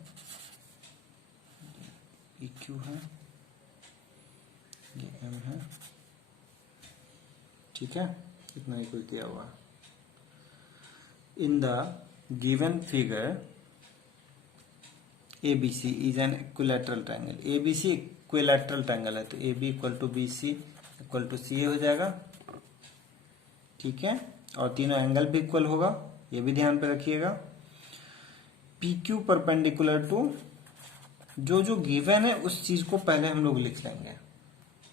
PQ है, ये M है, ठीक है, इतना ही कुछ दिया हुआ। In the given figure ABC is an equilateral triangle. ABC equilateral triangle है, तो AB equal to BC equal to CA हो जाएगा, ठीक है। और तीनों एंगल भी इक्वल होगा, ये भी ध्यान पे रखिएगा। PQ परपेंडिकुलर टू, जो गिवन है उस चीज को पहले हम लोग लिख लेंगे।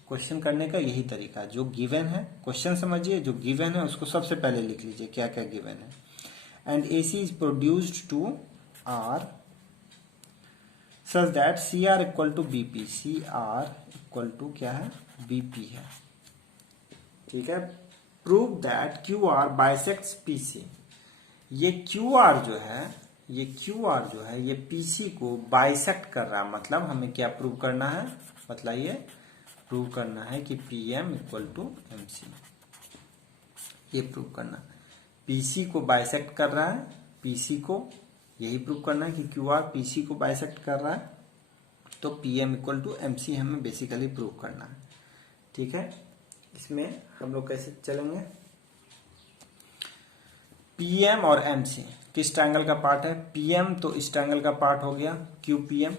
क्वेश्चन करने का यही तरीका, जो गिवन है क्वेश्चन समझिए, जो गिवन है उसको सबसे पहले लिख लीजिए क्या क्या गिवन है। And AC is produced to R such that CR equal to BP, CR equal to क्या है, BP है, ठीक है। Prove that QR bisects PC, ये QR जो है, ये PC को बाइसेक्ट कर रहा है। मतलब हमें क्या प्रूव करना है, बताइए, प्रूव करना है कि PM इक्वल टू MC, ये प्रूव करना। PC को बाइसेक्ट कर रहा है, PC को यही प्रूव करना है कि QR PC को बाइसेक्ट कर रहा है, तो PM इक्वल टू MC हमें बेसिकली प्रूव करना है, ठीक है। इसमें हम लोग कैसे चलेंगे, PM और MC किस ट्रायंगल का पार्ट है, PM तो इस ट्रायंगल का पार्ट हो गया QPM,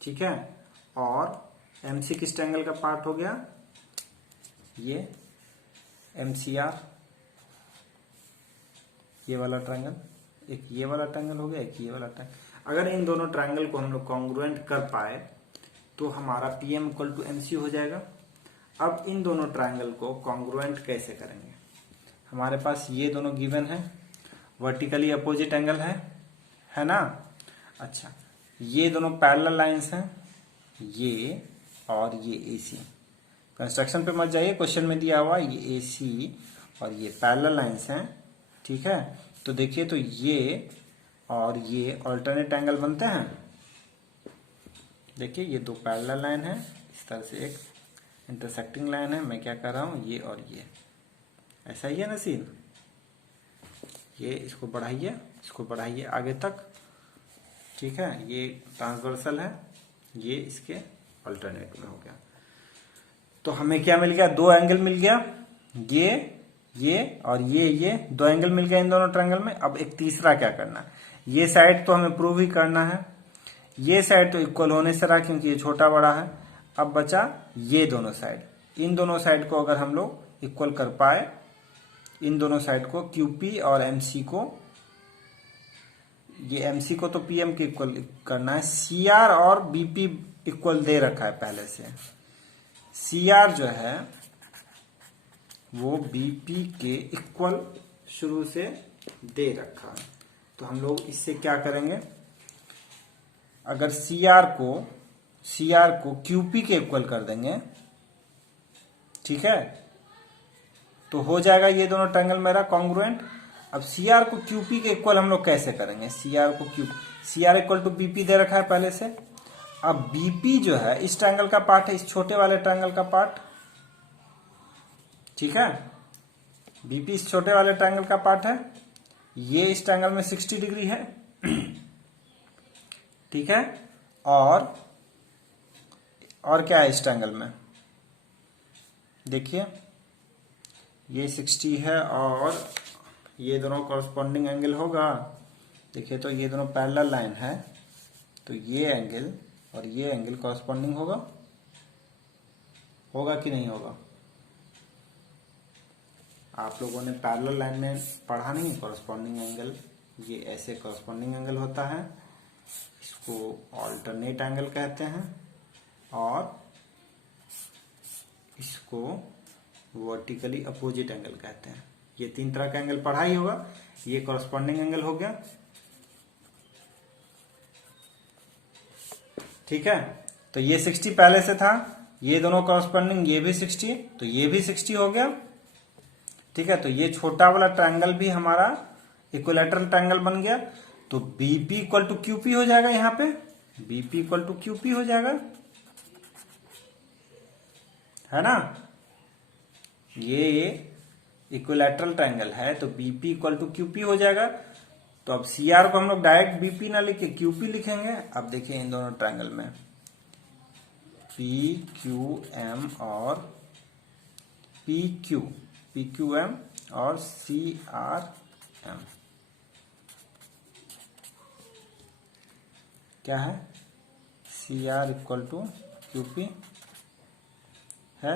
ठीक है। और MC किस ट्रायंगल का पार्ट हो गया, ये MCR, ये वाला ट्रायंगल, एक ये वाला ट्रायंगल हो गया, एक ये वाला ट्रायंगल। अगर इन दोनों ट्रायंगल को हम लोग कॉन्ग्रुएंट कर पाए तो हमारा PM इक्वल टू MC हो जाएगा। अब इन दोनों ट्रायंगल को कॉन्ग्रुएंट कैसे करेंगे, हमारे पास ये दोनों गिवन है, वर्टिकली अपोजिट एंगल है ना। अच्छा, ये दोनों पैरेलल लाइंस हैं, ये और ये AC। कंस्ट्रक्शन पे मत जाइए, क्वेश्चन में दिया हुआ ये AC और ये पैरेलल लाइंस हैं, ठीक है। तो देखिए, तो ये और ये अल्टरनेट एंगल बनते हैं। देखिए, ये दो पैरेलल लाइन है, इस तरह से एक इंटरसेक्टिंग लाइन है। मैं क्या कर रहा हूं, ये और ये, ऐसा ही है ना सीन। ये इसको बढ़ाइए आगे तक, ठीक है। ये ट्रांसवर्सल है, ये इसके अल्टरनेट में हो गया। तो हमें क्या मिल गया, दो एंगल मिल गया, ये और ये दो एंगल मिल गया इन दोनों ट्रायंगल में। अब एक तीसरा क्या करना है, ये साइड तो हमें प्रूव ही करना है, ये साइड तो इक्वल होने से रहा क्योंकि ये छोटा बड़ा है। अब बचा ये दोनों साइड, इन दोनों साइड को अगर हम लोग इक्वल कर पाए, इन दोनों साइड को QP और MC को, ये MC को तो PM के इक्वल करना है। CR और BP इक्वल दे रखा है पहले से, CR जो है वो BP के इक्वल शुरू से दे रखा है। तो हम लोग इससे क्या करेंगे, अगर CR को QP के इक्वल कर देंगे, ठीक है, तो हो जाएगा ये दोनों ट्रायंगल मेरा कॉन्ग्रुएंट। अब CR को QP के इक्वल हम लोग कैसे करेंगे, CR इक्वल टू BP दे रखा है पहले से। अब BP जो है इस ट्रायंगल का पार्ट है, इस छोटे वाले ट्रायंगल का पार्ट, ठीक है। BP इस छोटे वाले ट्रायंगल का पार्ट है, ये इस ट्रायंगल में 60 डिग्री है, ठीक है। और और क्या है इस ट्रायंगल में, देखिए ये 60 है और ये दोनों कॉरस्पॉन्डिंग एंगल होगा। देखिए तो ये दोनों पैरेलल लाइन है, तो ये एंगल और ये एंगल कॉरस्पॉन्डिंग होगा, होगा कि नहीं होगा? आप लोगों ने पैरेलल लाइन में पढ़ा नहीं है कॉरस्पॉन्डिंग एंगल, ये ऐसे कॉरस्पॉन्डिंग एंगल होता है, इसको ऑल्टरनेट एंगल कहते हैं और इसको वर्टिकली अपोजिट एंगल कहते हैं। ये 3 तरह का एंगल पढ़ा ही होगा। ये कॉरस्पॉन्डिंग एंगल हो गया, ठीक है। तो ये 60 पहले से था, ये दोनों कॉरस्पॉन्डिंग, ये भी 60 तो ये भी 60 हो गया, ठीक है। तो ये छोटा वाला ट्रायंगल भी हमारा इक्विलैटरल ट्रायंगल बन गया। तो बीपी इक्वल टू क्यूपी हो जाएगा, यहां पे बीपी इक्वल टू क्यूपी हो जाएगा, है ना। ये इक्विलैटरल ट्रायंगल है तो बीपी इक्वल टू क्यूपी हो जाएगा। तो अब सीआर को हम लोग डायरेक्ट बीपी ना लिख के क्यूपी लिखेंगे। अब देखिए इन दोनों ट्रायंगल में पी क्यू एम और पी क्यू एम और सी आर एम क्या है, C R equal to QP है,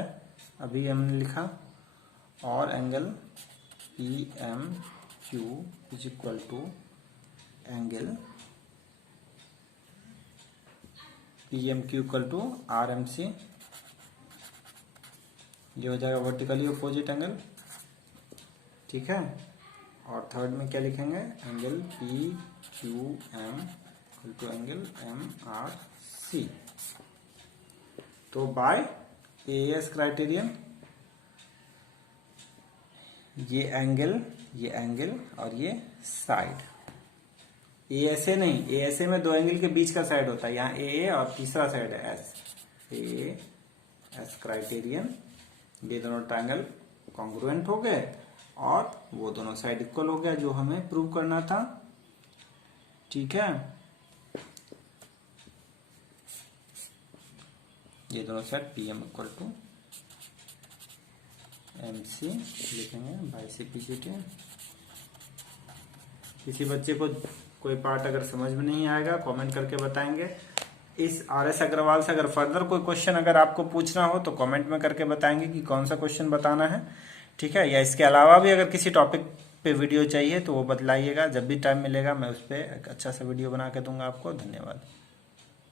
अभी हमने लिखा, और angle P M Q is equal to angle P M Q equal to R M C, ये हो जाएगा वर्टिकली अपोजिट एंगल, ठीक है। और थर्ड में क्या लिखेंगे, angle P Q M equal to angle M R C. तो बाय एएस क्राइटेरियन ये एंगल और ये साइड, एएसए नहीं, एएसए में 2 एंगल के बीच का साइड होता है, यहाँ ए और तीसरा साइड है एस, ए एस क्राइटेरियन, ये दोनों ट्रायंगल कॉन्ग्रुएंट हो गए और वो दोनों साइड इक्वल हो गया जो हमें प्रूव करना था, ठीक है। ये दोनों side P M equal to M C लिखेंगे by C P G T. किसी बच्चे को कोई पार्ट अगर समझ में नहीं आएगा कमेंट करके बताएंगे। इस आरएस अग्रवाल से अगर फर्दर कोई क्वेश्चन अगर आपको पूछना हो तो कमेंट में करके बताएंगे कि कौन सा क्वेश्चन बताना है, ठीक है। या इसके अलावा भी अगर किसी टॉपिक पे वीडियो चाहिए तो वो बतलाइएगा, जब भी टाइम मिलेगा मैं उस पर एक अच्छा सा वीडियो बना के दूंगा आपको। धन्यवाद।